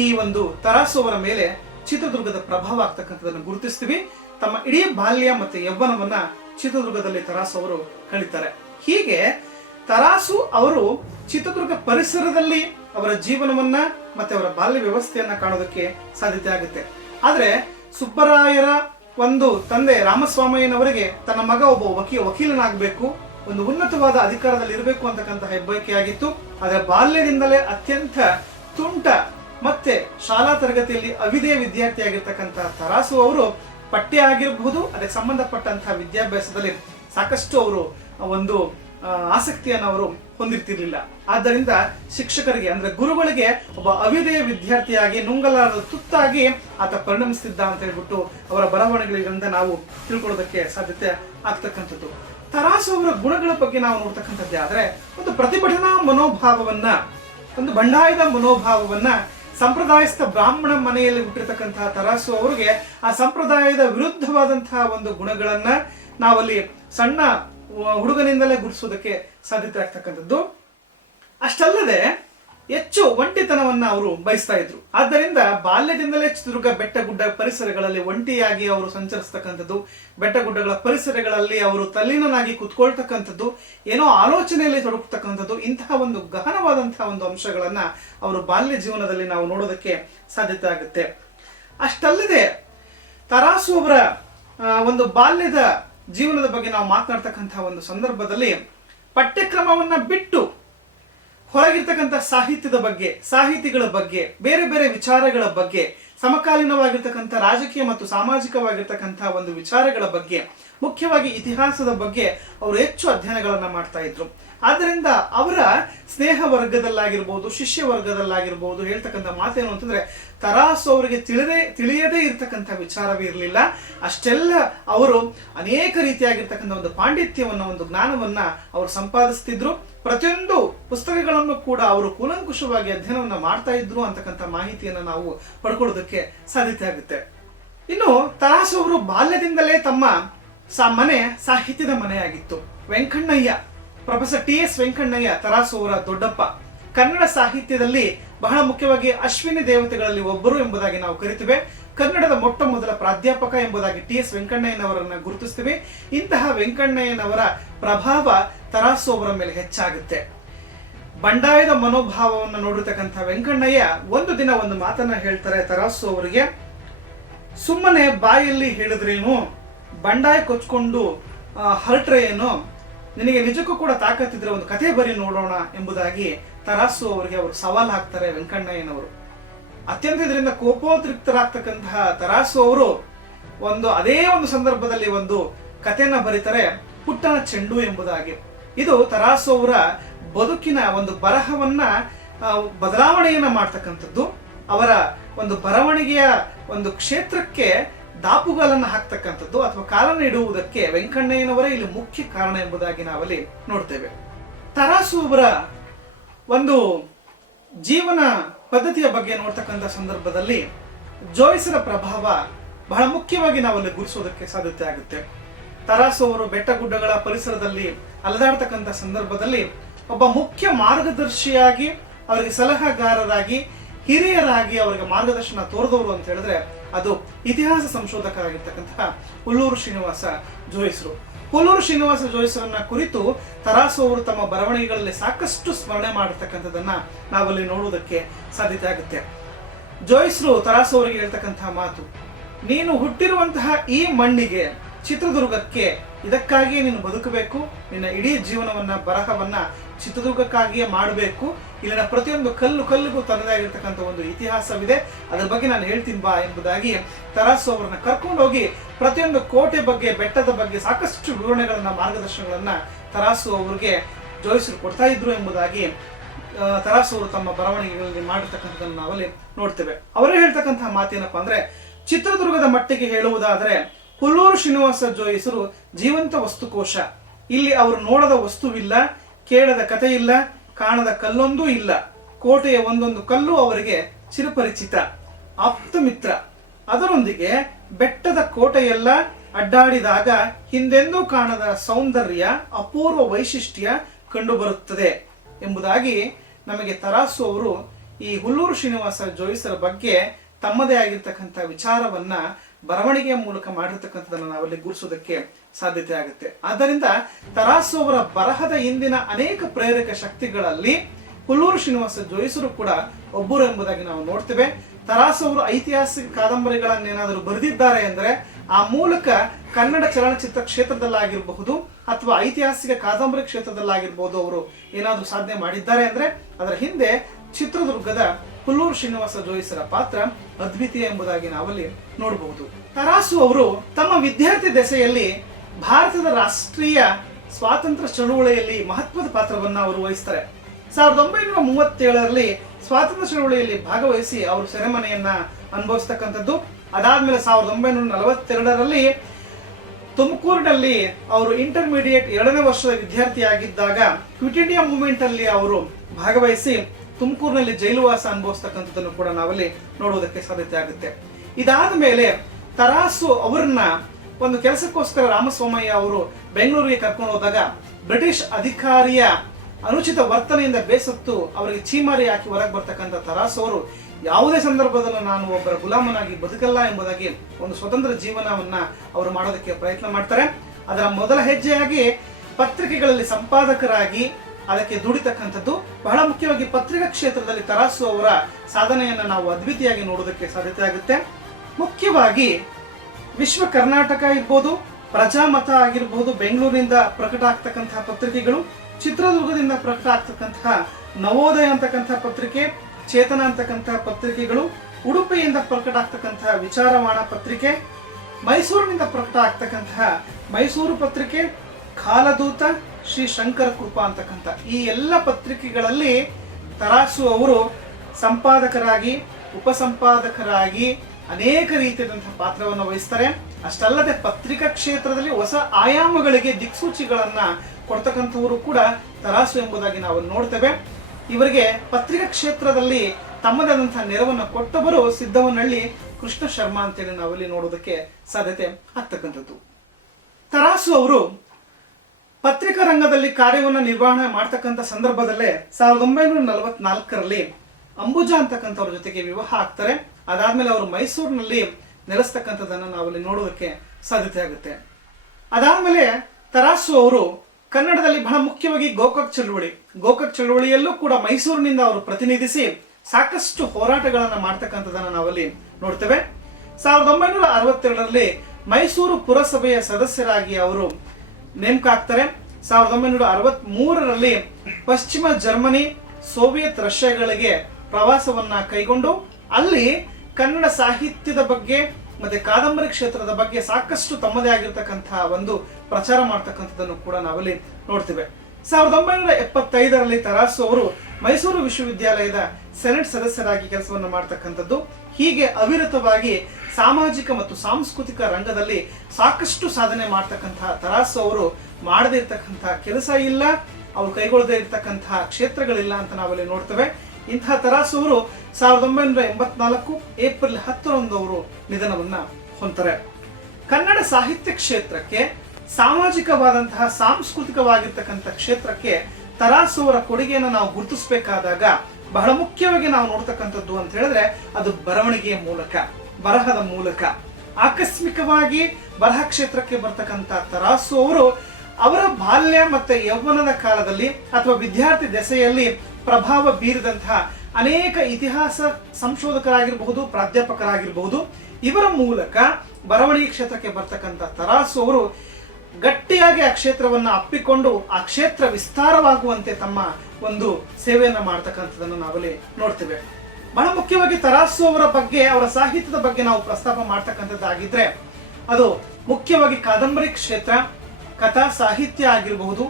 ಈ ಒಂದು ತರಾಸು ಅವರ ಮೇಲೆ ಚಿತ್ರದುರ್ಗದ ಪ್ರಭಾವ ಆಗ್ತಕ್ಕಂಥದ್ದನ್ನು ಗುರುತಿಸ್ತೀವಿ. ತಮ್ಮ ಇಡೀ ಬಾಲ್ಯ ಮತ್ತೆ ಯೌವನವನ್ನ ಚಿತ್ರದುರ್ಗದಲ್ಲಿ ತರಾಸು ಅವರು ಕಳೀತಾರೆ. ಹೀಗೆ ತರಾಸು ಅವರು ಚಿತ್ರದುರ್ಗ ಪರಿಸರದಲ್ಲಿ ಅವರ ಜೀವನವನ್ನ ಮತ್ತೆ ಅವರ ಬಾಲ್ಯ ವ್ಯವಸ್ಥೆಯನ್ನ ಕಾಣೋದಕ್ಕೆ ಸಾಧ್ಯತೆ ಆಗುತ್ತೆ. ಆದ್ರೆ ಸುಬ್ಬರಾಯರ ಒಂದು ತಂದೆ ರಾಮಸ್ವಾಮಯ್ಯನವರಿಗೆ ತನ್ನ ಮಗ ಒಬ್ಬ ವಕೀಲನಾಗಬೇಕು, ಒಂದು ಉನ್ನತವಾದ ಅಧಿಕಾರದಲ್ಲಿ ಇರಬೇಕು ಅಂತಕ್ಕಂಥ ಹೆಬ್ಬಯಕೆಯಾಗಿತ್ತು. ಆದ್ರೆ ಬಾಲ್ಯದಿಂದಲೇ ಅತ್ಯಂತ ತುಂಟ ಮತ್ತೆ ಶಾಲಾ ತರಗತಿಯಲ್ಲಿ ಅವಿದೇಯ ವಿದ್ಯಾರ್ಥಿಯಾಗಿರ್ತಕ್ಕಂಥ ತರಾಸು ಅವರು ಪಠ್ಯ ಆಗಿರಬಹುದು, ಅದಕ್ಕೆ ಸಂಬಂಧಪಟ್ಟಂತಹ ವಿದ್ಯಾಭ್ಯಾಸದಲ್ಲಿ ಸಾಕಷ್ಟು ಅವರು ಒಂದು ಆಸಕ್ತಿಯನ್ನು ಅವರು ಹೊಂದಿರ್ತಿರ್ಲಿಲ್ಲ. ಆದ್ದರಿಂದ ಶಿಕ್ಷಕರಿಗೆ ಅಂದ್ರೆ ಗುರುಗಳಿಗೆ ಒಬ್ಬ ಅವಿದೇಯ ವಿದ್ಯಾರ್ಥಿಯಾಗಿ ನುಂಗಲಾರದ ತುತ್ತಾಗಿ ಆತ ಪರಿಣಮಿಸ್ತಿದ್ದ ಅಂತ ಹೇಳ್ಬಿಟ್ಟು ಅವರ ಬರವಣಿಗೆಗಳಿಂದ ನಾವು ತಿಳ್ಕೊಳ್ಳೋದಕ್ಕೆ ಸಾಧ್ಯತೆ ಆಗ್ತಕ್ಕಂಥದ್ದು. ತರಾಸು ಅವರ ಗುಣಗಳ ಬಗ್ಗೆ ನಾವು ನೋಡ್ತಕ್ಕಂಥದ್ದೇ ಆದ್ರೆ ಒಂದು ಪ್ರತಿಭಟನಾ ಮನೋಭಾವವನ್ನ, ಒಂದು ಬಂಡಾಯದ ಮನೋಭಾವವನ್ನ, ಸಂಪ್ರದಾಯಸ್ಥ ಬ್ರಾಹ್ಮಣ ಮನೆಯಲ್ಲಿ ಹುಟ್ಟಿರ್ತಕ್ಕಂತಹ ತರಾಸು ಅವರಿಗೆ ಆ ಸಂಪ್ರದಾಯದ ವಿರುದ್ಧವಾದಂತಹ ಒಂದು ಗುಣಗಳನ್ನ ನಾವಲ್ಲಿ ಸಣ್ಣ ಹುಡುಗನಿಂದಲೇ ಗುರುತಿಸೋದಕ್ಕೆ ಸಾಧ್ಯತೆ ಆಗ್ತಕ್ಕಂಥದ್ದು. ಅಷ್ಟಲ್ಲದೆ ಹೆಚ್ಚು ಒಂಟಿತನವನ್ನ ಅವರು ಬಯಸ್ತಾ ಇದ್ರು. ಆದ್ದರಿಂದ ಬಾಲ್ಯದಿಂದಲೇ ಚಿತ್ರದುರ್ಗ ಬೆಟ್ಟ ಗುಡ್ಡ ಪರಿಸರಗಳಲ್ಲಿ ಒಂಟಿಯಾಗಿ ಅವರು ಸಂಚರಿಸ್ತಕ್ಕಂಥದ್ದು, ಬೆಟ್ಟ ಗುಡ್ಡಗಳ ಪರಿಸರಗಳಲ್ಲಿ ಅವರು ತಲ್ಲೀನನಾಗಿ ಕುತ್ಕೊಳ್ತಕ್ಕಂಥದ್ದು, ಏನೋ ಆಲೋಚನೆಯಲ್ಲಿ ತೊಡಗತಕ್ಕಂಥದ್ದು, ಇಂತಹ ಒಂದು ಗಹನವಾದಂತಹ ಒಂದು ಅಂಶಗಳನ್ನ ಅವರು ಬಾಲ್ಯ ಜೀವನದಲ್ಲಿ ನಾವು ನೋಡೋದಕ್ಕೆ ಸಾಧ್ಯತೆ ಆಗುತ್ತೆ. ಅಷ್ಟಲ್ಲದೆ ತರಾಸು ಅವರ ಒಂದು ಬಾಲ್ಯದ ಜೀವನದ ಬಗ್ಗೆ ನಾವು ಮಾತನಾಡ್ತಕ್ಕಂತಹ ಒಂದು ಸಂದರ್ಭದಲ್ಲಿ ಪಠ್ಯಕ್ರಮವನ್ನ ಬಿಟ್ಟು ಹೊರಗಿರ್ತಕ್ಕಂಥ ಸಾಹಿತ್ಯದ ಬಗ್ಗೆ, ಸಾಹಿತಿಗಳ ಬಗ್ಗೆ, ಬೇರೆ ಬೇರೆ ವಿಚಾರಗಳ ಬಗ್ಗೆ, ಸಮಕಾಲೀನವಾಗಿರ್ತಕ್ಕಂಥ ರಾಜಕೀಯ ಮತ್ತು ಸಾಮಾಜಿಕವಾಗಿರ್ತಕ್ಕಂಥ ಒಂದು ವಿಚಾರಗಳ ಬಗ್ಗೆ, ಮುಖ್ಯವಾಗಿ ಇತಿಹಾಸದ ಬಗ್ಗೆ ಅವರು ಹೆಚ್ಚು ಅಧ್ಯಯನಗಳನ್ನ ಮಾಡ್ತಾ ಇದ್ರು. ಆದ್ದರಿಂದ ಅವರ ಸ್ನೇಹ ವರ್ಗದಲ್ಲಾಗಿರ್ಬೋದು, ಶಿಷ್ಯ ವರ್ಗದಲ್ಲಾಗಿರ್ಬೋದು ಹೇಳ್ತಕ್ಕಂಥ ಮಾತೇನು ಅಂತಂದ್ರೆ ತರಾಸು ಅವರಿಗೆ ತಿಳಿಯದೇ ಇರ್ತಕ್ಕಂಥ ವಿಚಾರವೇ ಇರಲಿಲ್ಲ. ಅಷ್ಟೆಲ್ಲ ಅವರು ಅನೇಕ ರೀತಿಯಾಗಿರ್ತಕ್ಕಂಥ ಒಂದು ಪಾಂಡಿತ್ಯವನ್ನ, ಒಂದು ಜ್ಞಾನವನ್ನ ಅವರು ಸಂಪಾದಿಸ್ತಿದ್ರು. ಪ್ರತಿಯೊಂದು ಪುಸ್ತಕಗಳನ್ನು ಕೂಡ ಅವರು ಕೂಲಂಕುಷವಾಗಿ ಅಧ್ಯಯನವನ್ನ ಮಾಡ್ತಾ ಇದ್ರು ಅಂತಕ್ಕಂಥ ಮಾಹಿತಿಯನ್ನ ನಾವು ಪಡ್ಕೊಳ್ಳೋದಕ್ಕೆ ಸಾಧ್ಯತೆ ಆಗುತ್ತೆ. ಇನ್ನು ತರಾಸು ಅವರು ಬಾಲ್ಯದಿಂದಲೇ ತಮ್ಮ ಮನೆ ಸಾಹಿತ್ಯದ ಮನೆಯಾಗಿತ್ತು. Venkannaiah, professor T S. ವೆಂಕಣ್ಣಯ್ಯ ತರಾಸು ಅವರ ದೊಡ್ಡಪ್ಪ. ಕನ್ನಡ ಸಾಹಿತ್ಯದಲ್ಲಿ ಬಹಳ ಮುಖ್ಯವಾಗಿ ಅಶ್ವಿನಿ ದೇವತೆಗಳಲ್ಲಿ ಒಬ್ಬರು ಎಂಬುದಾಗಿ ನಾವು ಕರಿತೇವೆ. ಕನ್ನಡದ ಮೊಟ್ಟ ಮೊದಲ ಪ್ರಾಧ್ಯಾಪಕ ಎಂಬುದಾಗಿ ಟಿ.ಎಸ್. ವೆಂಕಣ್ಣಯ್ಯನವರನ್ನ ಗುರುತಿಸ್ತೇವೆ. ಇಂತಹ ವೆಂಕಣ್ಣಯ್ಯನವರ ಪ್ರಭಾವ ತರಾಸು ಅವರ ಮೇಲೆ ಹೆಚ್ಚಾಗುತ್ತೆ. ಬಂಡಾಯದ ಮನೋಭಾವವನ್ನು ನೋಡಿರ್ತಕ್ಕಂಥ ವೆಂಕಣ್ಣಯ್ಯ ಒಂದು ದಿನ ಒಂದು ಮಾತನ್ನ ಹೇಳ್ತಾರೆ ತರಾಸು ಅವರಿಗೆ, ಸುಮ್ಮನೆ ಬಾಯಲ್ಲಿ ಹೇಳಿದ್ರೇನು, ಬಂಡಾಯ ಕೊಚ್ಕೊಂಡು ಹರಟ್ರೆ ಏನು, ನಿನಗೆ ನಿಜಕ್ಕೂ ಕೂಡ ತಾಕತ್ತಿದ್ರೆ ಒಂದು ಕಥೆ ಬರಿ ನೋಡೋಣ ಎಂಬುದಾಗಿ ತರಾಸು ಅವರಿಗೆ ಅವರು ಸವಾಲು ಹಾಕ್ತಾರೆ ವೆಂಕಣ್ಣಯ್ಯನವರು. ಅತ್ಯಂತ ಇದರಿಂದ ಕೋಪೋದ್ರಿಕ್ತರಾಗ್ತಕ್ಕಂತಹ ತರಾಸು ಅವರು ಅದೇ ಒಂದು ಸಂದರ್ಭದಲ್ಲಿ ಒಂದು ಕಥೆಯನ್ನ ಬರೀತಾರೆ, ಪುಟ್ಟನ ಚೆಂಡು ಎಂಬುದಾಗಿ. ಇದು ತರಾಸು ಅವರ ಬದುಕಿನ ಒಂದು ಬರಹವನ್ನ ಬದಲಾವಣೆಯನ್ನ ಮಾಡ್ತಕ್ಕಂಥದ್ದು, ಅವರ ಒಂದು ಬರವಣಿಗೆಯ ಒಂದು ಕ್ಷೇತ್ರಕ್ಕೆ ದಾಪುಗಾಲನ್ನು ಹಾಕ್ತಕ್ಕಂಥದ್ದು ಅಥವಾ ಕಾಲನ್ನು ಇಡುವುದಕ್ಕೆ ವೆಂಕಣ್ಣಯ್ಯನವರೇ ಇಲ್ಲಿ ಮುಖ್ಯ ಕಾರಣ ಎಂಬುದಾಗಿ ನಾವಲ್ಲಿ ನೋಡ್ತೇವೆ. ತರಾಸು ಅವರ ಒಂದು ಜೀವನ ಪದ್ಧತಿಯ ಬಗ್ಗೆ ನೋಡ್ತಕ್ಕಂಥ ಸಂದರ್ಭದಲ್ಲಿ ಜೋಯಿಸರ ಪ್ರಭಾವ ಬಹಳ ಮುಖ್ಯವಾಗಿ ನಾವಲ್ಲಿ ಗುರುತಿಸೋದಕ್ಕೆ ಸಾಧ್ಯತೆ ಆಗುತ್ತೆ. ತರಾಸು ಅವರು ಬೆಟ್ಟ ಗುಡ್ಡಗಳ ಪರಿಸರದಲ್ಲಿ ಅಲೆದಾಡ್ತಕ್ಕಂಥ ಸಂದರ್ಭದಲ್ಲಿ ಒಬ್ಬ ಮುಖ್ಯ ಮಾರ್ಗದರ್ಶಿಯಾಗಿ, ಅವರಿಗೆ ಸಲಹಾಗಾರರಾಗಿ, ಹಿರಿಯರಾಗಿ ಅವರಿಗೆ ಮಾರ್ಗದರ್ಶನ ತೋರಿದವರು ಅಂತ ಹೇಳಿದ್ರೆ ಅದು ಇತಿಹಾಸ ಸಂಶೋಧಕರಾಗಿರ್ತಕ್ಕಂತಹ ಹುಲ್ಲೂರು ಶ್ರೀನಿವಾಸ ಜೋಯಿಸರು. ಹುಲ್ಲೂರು ಶ್ರೀನಿವಾಸ ಜೋಯಿಸರನ್ನ ಕುರಿತು ತರಾಸು ಅವರು ತಮ್ಮ ಬರವಣಿಗೆಗಳಲ್ಲಿ ಸಾಕಷ್ಟು ಸ್ಮರಣೆ ಮಾಡಿರ್ತಕ್ಕಂಥದ್ದನ್ನ ನಾವಲ್ಲಿ ನೋಡುವುದಕ್ಕೆ ಸಾಧ್ಯತೆ ಆಗುತ್ತೆ. ಜೋಯಿಸರು ತರಾಸು ಅವರಿಗೆ ಹೇಳ್ತಕ್ಕಂತಹ ಮಾತು, ನೀನು ಹುಟ್ಟಿರುವಂತಹ ಈ ಮಣ್ಣಿಗೆ, ಚಿತ್ರದುರ್ಗಕ್ಕೆ, ಇದಕ್ಕಾಗಿಯೇ ನೀನು ಬದುಕಬೇಕು, ನಿನ್ನ ಇಡೀ ಜೀವನವನ್ನ, ಬರಹವನ್ನ ಚಿತ್ರದುರ್ಗಕ್ಕಾಗಿಯೇ ಮಾಡಬೇಕು. ಇಲ್ಲಿನ ಪ್ರತಿಯೊಂದು ಕಲ್ಲಿಗೂ ತನ್ನದೇ ಆಗಿರ್ತಕ್ಕಂಥ ಒಂದು ಇತಿಹಾಸವಿದೆ, ಅದರ ಬಗ್ಗೆ ನಾನು ಹೇಳ್ತೀನಿ ಬಾ ಎಂಬುದಾಗಿ ತರಾಸು ಅವರನ್ನ ಕರ್ಕೊಂಡೋಗಿ ಪ್ರತಿಯೊಂದು ಕೋಟೆ ಬಗ್ಗೆ, ಬೆಟ್ಟದ ಬಗ್ಗೆ ಸಾಕಷ್ಟು ವಿವರಣೆಗಳನ್ನ, ಮಾರ್ಗದರ್ಶನಗಳನ್ನ ತರಾಸು ಅವರಿಗೆ ಜೋಯಿಸರು ಕೊಡ್ತಾ ಇದ್ರು ಎಂಬುದಾಗಿ ತರಾಸು ಅವರು ತಮ್ಮ ಬರವಣಿಗೆಗಳಲ್ಲಿ ಮಾಡಿರ್ತಕ್ಕಂಥದ್ದನ್ನು ನಾವಲ್ಲಿ ನೋಡ್ತೇವೆ. ಅವರೇ ಹೇಳ್ತಕ್ಕಂತಹ ಮಾತೇನಪ್ಪ ಅಂದ್ರೆ, ಚಿತ್ರದುರ್ಗದ ಮಟ್ಟಿಗೆ ಹೇಳುವುದಾದರೆ ಹುಲ್ಲೂರು ಶ್ರೀನಿವಾಸ ಜೋಯಿಸರು ಜೀವಂತ ವಸ್ತುಕೋಶ. ಇಲ್ಲಿ ಅವರು ನೋಡದ ವಸ್ತುವಿಲ್ಲ, ಕೇಳದ ಕಥೆ ಇಲ್ಲ, ಕಾಣದ ಕಲ್ಲೊಂದೂ ಇಲ್ಲ. ಕೋಟೆಯ ಒಂದೊಂದು ಕಲ್ಲು ಅವರಿಗೆ ಚಿರಪರಿಚಿತ, ಆಪ್ತ ಮಿತ್ರ. ಅದರೊಂದಿಗೆ ಬೆಟ್ಟದ ಕೋಟೆಯೆಲ್ಲ ಅಡ್ಡಾಡಿದಾಗ ಹಿಂದೆಂದೂ ಕಾಣದ ಸೌಂದರ್ಯ, ಅಪೂರ್ವ ವೈಶಿಷ್ಟ್ಯ ಕಂಡುಬರುತ್ತದೆ ಎಂಬುದಾಗಿ ನಮಗೆ ತರಾಸು ಅವರು ಈ ಹುಲ್ಲೂರು ಶ್ರೀನಿವಾಸ ಜೋಯಿಸರ ಬಗ್ಗೆ ತಮ್ಮದೇ ಆಗಿರ್ತಕ್ಕಂಥ ವಿಚಾರವನ್ನ ಬರವಣಿಗೆಯ ಮೂಲಕ ಮಾಡಿರ್ತಕ್ಕಂಥದ್ದನ್ನು ನಾವಲ್ಲಿ ಗುರುಸೋದಕ್ಕೆ ಸಾಧ್ಯತೆ ಆಗುತ್ತೆ. ಆದ್ದರಿಂದ ತರಾಸು ಅವರ ಬರಹದ ಹಿಂದಿನ ಅನೇಕ ಪ್ರೇರಕ ಶಕ್ತಿಗಳಲ್ಲಿ ಹುಲ್ಲೂರು ಶ್ರೀನಿವಾಸ ಜೋಯಿಸರು ಕೂಡ ಒಬ್ಬರು ಎಂಬುದಾಗಿ ನಾವು ನೋಡ್ತೇವೆ. ತರಾಸು ಅವರು ಐತಿಹಾಸಿಕ ಕಾದಂಬರಿಗಳನ್ನೇನಾದರೂ ಬರೆದಿದ್ದಾರೆ ಅಂದರೆ ಆ ಮೂಲಕ ಕನ್ನಡ ಚಲನಚಿತ್ರ ಕ್ಷೇತ್ರದಲ್ಲಾಗಿರಬಹುದು ಅಥವಾ ಐತಿಹಾಸಿಕ ಕಾದಂಬರಿ ಕ್ಷೇತ್ರದಲ್ಲಾಗಿರ್ಬೋದು ಅವರು ಏನಾದರೂ ಸಾಧನೆ ಮಾಡಿದ್ದಾರೆ ಅಂದ್ರೆ ಅದರ ಹಿಂದೆ ಚಿತ್ರದುರ್ಗದ ಹುಲ್ಲೂರು ಶ್ರೀನಿವಾಸ ಜೋಯಿಸರ ಪಾತ್ರ ಅದ್ವಿತೀಯ ಎಂಬುದಾಗಿ ನಾವಲ್ಲಿ ನೋಡಬಹುದು. ತರಾಸು ಅವರು ತಮ್ಮ ವಿದ್ಯಾರ್ಥಿ ದೆಸೆಯಲ್ಲಿ ಭಾರತದ ರಾಷ್ಟ್ರೀಯ ಸ್ವಾತಂತ್ರ್ಯ ಚಳುವಳಿಯಲ್ಲಿ ಮಹತ್ವದ ಪಾತ್ರವನ್ನ ಅವರು ವಹಿಸ್ತಾರೆ. 1937ರಲ್ಲಿ ಸ್ವಾತಂತ್ರ್ಯ ಚಳುವಳಿಯಲ್ಲಿ ಭಾಗವಹಿಸಿ ಅವರು ಸೆರೆಮನೆಯನ್ನ ಅನುಭವಿಸ್ತಕ್ಕಂಥದ್ದು. ಅದಾದ್ಮೇಲೆ 1942ರಲ್ಲಿ ತುಮಕೂರಿನಲ್ಲಿ ಅವರು ಇಂಟರ್ಮೀಡಿಯೇಟ್ 2ನೇ ವರ್ಷದ ವಿದ್ಯಾರ್ಥಿಯಾಗಿದ್ದಾಗ ಕ್ವಿಟ್ ಇಂಡಿಯಾ ಮೂವ್ಮೆಂಟ್ ಅಲ್ಲಿ ಅವರು ಭಾಗವಹಿಸಿ ತುಮಕೂರಿನಲ್ಲಿ ಜೈಲುವಾಸ ಅನುಭವಿಸ್ತಕ್ಕಂಥದ್ದನ್ನು ಕೂಡ ನಾವಲ್ಲಿ ನೋಡುವುದಕ್ಕೆ ಸಾಧ್ಯತೆ ಆಗುತ್ತೆ. ಇದಾದ ಮೇಲೆ ತರಾಸು ಅವರನ್ನ ಒಂದು ಕೆಲಸಕ್ಕೋಸ್ಕರ ರಾಮಸ್ವಾಮಯ್ಯ ಅವರು ಬೆಂಗಳೂರಿಗೆ ಕರ್ಕೊಂಡು ಹೋದಾಗ ಬ್ರಿಟಿಷ್ ಅಧಿಕಾರಿಯ ಅನುಚಿತ ವರ್ತನೆಯಿಂದ ಬೇಸತ್ತು ಅವರಿಗೆ ಚೀಮಾರಿ ಹಾಕಿ ಹೊರಗೆ ಬರ್ತಕ್ಕಂಥ ತರಾಸು ಅವರು ಯಾವುದೇ ಸಂದರ್ಭದಲ್ಲೂ ನಾನು ಒಬ್ಬರ ಗುಲಾಮನಾಗಿ ಬದುಕಲ್ಲ ಎಂಬುದಾಗಿ ಒಂದು ಸ್ವತಂತ್ರ ಜೀವನವನ್ನ ಅವರು ಮಾಡೋದಕ್ಕೆ ಪ್ರಯತ್ನ ಮಾಡ್ತಾರೆ. ಅದರ ಮೊದಲ ಹೆಜ್ಜೆಯಾಗಿ ಪತ್ರಿಕೆಗಳಲ್ಲಿ ಸಂಪಾದಕರಾಗಿ ಅದಕ್ಕೆ ದುಡಿತಕ್ಕಂಥದ್ದು. ಬಹಳ ಮುಖ್ಯವಾಗಿ ಪತ್ರಿಕಾ ಕ್ಷೇತ್ರದಲ್ಲಿ ತರಾಸು ಅವರ ಸಾಧನೆಯನ್ನ ನಾವು ಅದ್ವಿತೀಯವಾಗಿ ನೋಡೋದಕ್ಕೆ ಸಾಧ್ಯತೆ ಆಗುತ್ತೆ. ಮುಖ್ಯವಾಗಿ ವಿಶ್ವ ಕರ್ನಾಟಕ ಇರ್ಬೋದು, ಪ್ರಜಾಮತ ಆಗಿರ್ಬೋದು, ಬೆಂಗಳೂರಿನಿಂದ ಪ್ರಕಟ ಆಗ್ತಕ್ಕಂತಹ ಪತ್ರಿಕೆಗಳು, ಚಿತ್ರದುರ್ಗದಿಂದ ಪ್ರಕಟ ಆಗ್ತಕ್ಕಂತಹ ನವೋದಯ ಅಂತಕ್ಕಂತಹ ಪತ್ರಿಕೆ, ಚೇತನ ಅಂತಕ್ಕಂತಹ ಪತ್ರಿಕೆಗಳು, ಉಡುಪಿಯಿಂದ ಪ್ರಕಟ ಆಗ್ತಕ್ಕಂತಹ ವಿಚಾರವಾಣ ಪತ್ರಿಕೆ, ಮೈಸೂರಿನಿಂದ ಪ್ರಕಟ ಆಗ್ತಕ್ಕಂತಹ ಮೈಸೂರು ಪತ್ರಿಕೆ, ಕಾಲದೂತ, ಶ್ರೀ ಶಂಕರ ಕೃಪಾ ಅಂತಕ್ಕಂಥ ಈ ಎಲ್ಲ ಪತ್ರಿಕೆಗಳಲ್ಲಿ ತರಾಸು ಅವರು ಸಂಪಾದಕರಾಗಿ, ಉಪಸಂಪಾದಕರಾಗಿ ಅನೇಕ ರೀತಿಯಾದಂತಹ ಪಾತ್ರವನ್ನು ವಹಿಸ್ತಾರೆ. ಅಷ್ಟಲ್ಲದೆ ಪತ್ರಿಕಾ ಕ್ಷೇತ್ರದಲ್ಲಿ ಹೊಸ ಆಯಾಮಗಳಿಗೆ ದಿಕ್ಸೂಚಿಗಳನ್ನ ಕೊಡ್ತಕ್ಕಂಥವರು ಕೂಡ ತರಾಸು ಎಂಬುದಾಗಿ ನಾವು ನೋಡ್ತೇವೆ. ಇವರಿಗೆ ಪತ್ರಿಕಾ ಕ್ಷೇತ್ರದಲ್ಲಿ ತಮ್ಮದೇ ಆದಂತಹ ನೆರವನ್ನು ಕೊಟ್ಟವರು ಸಿದ್ದವನಹಳ್ಳಿ ಕೃಷ್ಣ ಶರ್ಮಾ ಅಂತೇಳಿ ನಾವಲ್ಲಿ ನೋಡೋದಕ್ಕೆ ಸಾಧ್ಯತೆ ಆಗ್ತಕ್ಕಂಥದ್ದು. ತರಾಸು ಅವರು ಪತ್ರಿಕಾ ರಂಗದಲ್ಲಿ ಕಾರ್ಯವನ್ನು ನಿರ್ವಹಣೆ ಮಾಡ್ತಕ್ಕಂಥ ಸಂದರ್ಭದಲ್ಲೇ 1944ರಲ್ಲಿ ಅಂಬುಜಾ ಅಂತಕ್ಕಂಥವ್ರ ಜೊತೆಗೆ ವಿವಾಹ ಆಗ್ತಾರೆ. ಅದಾದ್ಮೇಲೆ ಅವರು ಮೈಸೂರಿನಲ್ಲಿ ನೆಲೆಸ್ತಕ್ಕಂಥದ್ದನ್ನು ನಾವಲ್ಲಿ ನೋಡೋದಕ್ಕೆ ಸಾಧ್ಯತೆ ಆಗುತ್ತೆ. ಅದಾದ್ಮೇಲೆ ತರಾಸು ಅವರು ಕನ್ನಡದಲ್ಲಿ ಬಹಳ ಮುಖ್ಯವಾಗಿ ಗೋಕಾಕ್ ಚಳುವಳಿಯಲ್ಲೂ ಕೂಡ ಮೈಸೂರಿನಿಂದ ಅವರು ಪ್ರತಿನಿಧಿಸಿ ಸಾಕಷ್ಟು ಹೋರಾಟಗಳನ್ನ ಮಾಡ್ತಕ್ಕಂಥದ್ದನ್ನು ನಾವಲ್ಲಿ ನೋಡ್ತೇವೆ. 1962ರಲ್ಲಿ ಮೈಸೂರು ಪುರಸಭೆಯ ಸದಸ್ಯರಾಗಿ ಅವರು ನೇಮಕ ಆಗ್ತಾರೆ. 1963ರಲ್ಲಿ ಪಶ್ಚಿಮ ಜರ್ಮನಿ, ಸೋವಿಯತ್ ರಷ್ಯಾಗಳಿಗೆ ಪ್ರವಾಸವನ್ನ ಕೈಗೊಂಡು ಅಲ್ಲಿ ಕನ್ನಡ ಸಾಹಿತ್ಯದ ಬಗ್ಗೆ ಮತ್ತೆ ಕಾದಂಬರಿ ಕ್ಷೇತ್ರದ ಬಗ್ಗೆ ಸಾಕಷ್ಟು ತಮ್ಮದೇ ಆಗಿರ್ತಕ್ಕಂತಹ ಒಂದು ಪ್ರಚಾರ ಮಾಡ್ತಕ್ಕಂಥದ್ದನ್ನು ಕೂಡ ನಾವಲ್ಲಿ ನೋಡ್ತೇವೆ. 1975ರಲ್ಲಿ ತರಾಸು ಅವರು ಮೈಸೂರು ವಿಶ್ವವಿದ್ಯಾಲಯದ ಸೆನೆಟ್ ಸದಸ್ಯರಾಗಿ ಕೆಲಸವನ್ನು ಮಾಡ್ತಕ್ಕಂಥದ್ದು. ಹೀಗೆ ಅವಿರತವಾಗಿ ಸಾಮಾಜಿಕ ಮತ್ತು ಸಾಂಸ್ಕೃತಿಕ ರಂಗದಲ್ಲಿ ಸಾಕಷ್ಟು ಸಾಧನೆ ಮಾಡ್ತಕ್ಕಂತಹ ತರಾಸು ಅವರು ಮಾಡದೇ ಇರ್ತಕ್ಕಂತಹ ಕೆಲಸ ಇಲ್ಲ, ಅವರು ಕೈಗೊಳ್ಳದೇ ಇರ್ತಕ್ಕಂತಹ ಕ್ಷೇತ್ರಗಳಿಲ್ಲ ಅಂತ ನಾವಲ್ಲಿ ನೋಡ್ತೇವೆ. ಇಂತಹ ತರಾಸು ಅವರು 1984 ಏಪ್ರಿಲ್ 10ರಂದು ಅವರು ನಿಧನವನ್ನ ಹೊಂತಾರೆ. ಕನ್ನಡ ಸಾಹಿತ್ಯ ಕ್ಷೇತ್ರಕ್ಕೆ, ಸಾಮಾಜಿಕವಾದಂತಹ ಸಾಂಸ್ಕೃತಿಕವಾಗಿರ್ತಕ್ಕಂಥ ಕ್ಷೇತ್ರಕ್ಕೆ ತರಾಸು ಅವರ ಕೊಡುಗೆಯನ್ನು ನಾವು ಗುರುತಿಸಬೇಕಾದಾಗ ಬಹಳ ಮುಖ್ಯವಾಗಿ ನಾವು ನೋಡ್ತಕ್ಕಂಥದ್ದು ಅಂತ ಹೇಳಿದ್ರೆ ಅದು ಬರವಣಿಗೆಯ ಮೂಲಕ, ಬರಹದ ಮೂಲಕ. ಆಕಸ್ಮಿಕವಾಗಿ ಬರಹ ಕ್ಷೇತ್ರಕ್ಕೆ ಬರ್ತಕ್ಕಂಥ ತರಾಸು ಅವರು ಅವರ ಬಾಲ್ಯ ಮತ್ತೆ ಯೌವನದ ಕಾಲದಲ್ಲಿ ಅಥವಾ ವಿದ್ಯಾರ್ಥಿ ದೆಸೆಯಲ್ಲಿ ಪ್ರಭಾವ ಬೀರಿದಂತಹ ಅನೇಕ ಇತಿಹಾಸ ಸಂಶೋಧಕರಾಗಿರಬಹುದು, ಪ್ರಾಧ್ಯಾಪಕರಾಗಿರಬಹುದು, ಇವರ ಮೂಲಕ ಬರವಣಿಗೆ ಕ್ಷೇತ್ರಕ್ಕೆ ಬರ್ತಕ್ಕಂಥ ತರಾಸು ಅವರು ಗಟ್ಟಿಯಾಗಿ ಆ ಕ್ಷೇತ್ರವನ್ನ ಅಪ್ಪಿಕೊಂಡು ಆ ಕ್ಷೇತ್ರ ವಿಸ್ತಾರವಾಗುವಂತೆ ತಮ್ಮ ಒಂದು ಸೇವೆಯನ್ನ ಮಾಡ್ತಕ್ಕಂಥದ್ದನ್ನು ನಾವಲ್ಲಿ ನೋಡ್ತೇವೆ. ಬಹಳ ಮುಖ್ಯವಾಗಿ ತರಾಸು ಅವರ ಬಗ್ಗೆ, ಅವರ ಸಾಹಿತ್ಯದ ಬಗ್ಗೆ ನಾವು ಪ್ರಸ್ತಾಪ ಮಾಡ್ತಕ್ಕಂಥದ್ದಾಗಿದ್ರೆ ಅದು ಮುಖ್ಯವಾಗಿ ಕಾದಂಬರಿ ಕ್ಷೇತ್ರ, ಕಥಾ ಸಾಹಿತ್ಯ ಆಗಿರಬಹುದು,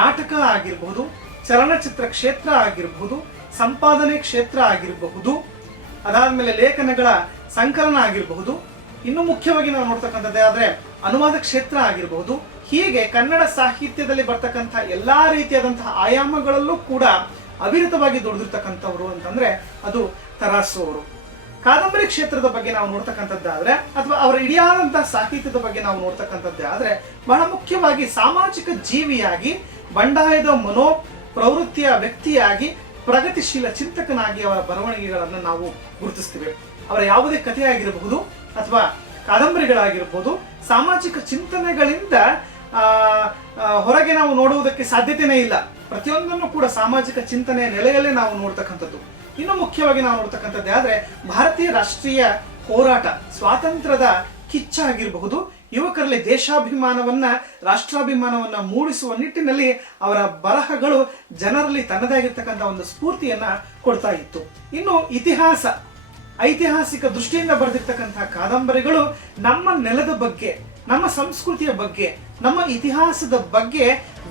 ನಾಟಕ ಆಗಿರಬಹುದು, ಚಲನಚಿತ್ರ ಕ್ಷೇತ್ರ ಆಗಿರಬಹುದು, ಸಂಪಾದನೆ ಕ್ಷೇತ್ರ ಆಗಿರಬಹುದು, ಅದಾದ್ಮೇಲೆ ಲೇಖನಗಳ ಸಂಕಲನ ಆಗಿರಬಹುದು, ಇನ್ನು ಮುಖ್ಯವಾಗಿ ನಾವು ನೋಡ್ತಕ್ಕಂಥದ್ದೇ ಆದ್ರೆ ಅನುವಾದ ಕ್ಷೇತ್ರ ಆಗಿರಬಹುದು. ಹೀಗೆ ಕನ್ನಡ ಸಾಹಿತ್ಯದಲ್ಲಿ ಬರ್ತಕ್ಕಂಥ ಎಲ್ಲಾ ರೀತಿಯಾದಂತಹ ಆಯಾಮಗಳಲ್ಲೂ ಕೂಡ ಅವಿರತವಾಗಿ ದುಡಿದಿರ್ತಕ್ಕಂಥವ್ರು ಅಂತಂದ್ರೆ ಅದು ತರಾಸು ಅವರು. ಕಾದಂಬರಿ ಕ್ಷೇತ್ರದ ಬಗ್ಗೆ ನಾವು ನೋಡ್ತಕ್ಕಂಥದ್ದಾದ್ರೆ ಅಥವಾ ಅವರ ಇಡಿಯಾದಂತಹ ಸಾಹಿತ್ಯದ ಬಗ್ಗೆ ನಾವು ನೋಡ್ತಕ್ಕಂಥದ್ದೇ ಆದ್ರೆ ಬಹಳ ಮುಖ್ಯವಾಗಿ ಸಾಮಾಜಿಕ ಜೀವಿಯಾಗಿ, ಬಂಡಾಯದ ಮನೋ ಪ್ರವೃತ್ತಿಯ ವ್ಯಕ್ತಿಯಾಗಿ, ಪ್ರಗತಿಶೀಲ ಚಿಂತಕನಾಗಿ ಅವರ ಬರವಣಿಗೆಗಳನ್ನು ನಾವು ಗುರುತಿಸ್ತೀವಿ. ಅವರ ಯಾವುದೇ ಕಥೆ ಆಗಿರಬಹುದು ಅಥವಾ ಕಾದಂಬರಿಗಳಾಗಿರ್ಬೋದು ಸಾಮಾಜಿಕ ಚಿಂತನೆಗಳಿಂದ ಹೊರಗೆ ನಾವು ನೋಡುವುದಕ್ಕೆ ಸಾಧ್ಯತೆಯೇ ಇಲ್ಲ. ಪ್ರತಿಯೊಂದನ್ನು ಕೂಡ ಸಾಮಾಜಿಕ ಚಿಂತನೆಯ ನೆಲೆಯಲ್ಲೇ ನಾವು ನೋಡ್ತಕ್ಕಂಥದ್ದು. ಇನ್ನು ಮುಖ್ಯವಾಗಿ ನಾವು ನೋಡ್ತಕ್ಕಂಥದ್ದೇ ಆದ್ರೆ ಭಾರತೀಯ ರಾಷ್ಟ್ರೀಯ ಹೋರಾಟ, ಸ್ವಾತಂತ್ರ್ಯದ ಕಿಚ್ಚಾಗಿರಬಹುದು, ಯುವಕರಲ್ಲಿ ದೇಶಾಭಿಮಾನವನ್ನ, ರಾಷ್ಟ್ರಾಭಿಮಾನವನ್ನ ಮೂಡಿಸುವ ನಿಟ್ಟಿನಲ್ಲಿ ಅವರ ಬರಹಗಳು ಜನರಲ್ಲಿ ತನ್ನದೇ ಆಗಿರ್ತಕ್ಕಂಥ ಒಂದು ಸ್ಫೂರ್ತಿಯನ್ನ ಕೊಡ್ತಾ ಇತ್ತು. ಇನ್ನು ಇತಿಹಾಸ, ಐತಿಹಾಸಿಕ ದೃಷ್ಟಿಯಿಂದ ಬರೆದಿರ್ತಕ್ಕಂತಹ ಕಾದಂಬರಿಗಳು ನಮ್ಮ ನೆಲದ ಬಗ್ಗೆ, ನಮ್ಮ ಸಂಸ್ಕೃತಿಯ ಬಗ್ಗೆ, ನಮ್ಮ ಇತಿಹಾಸದ ಬಗ್ಗೆ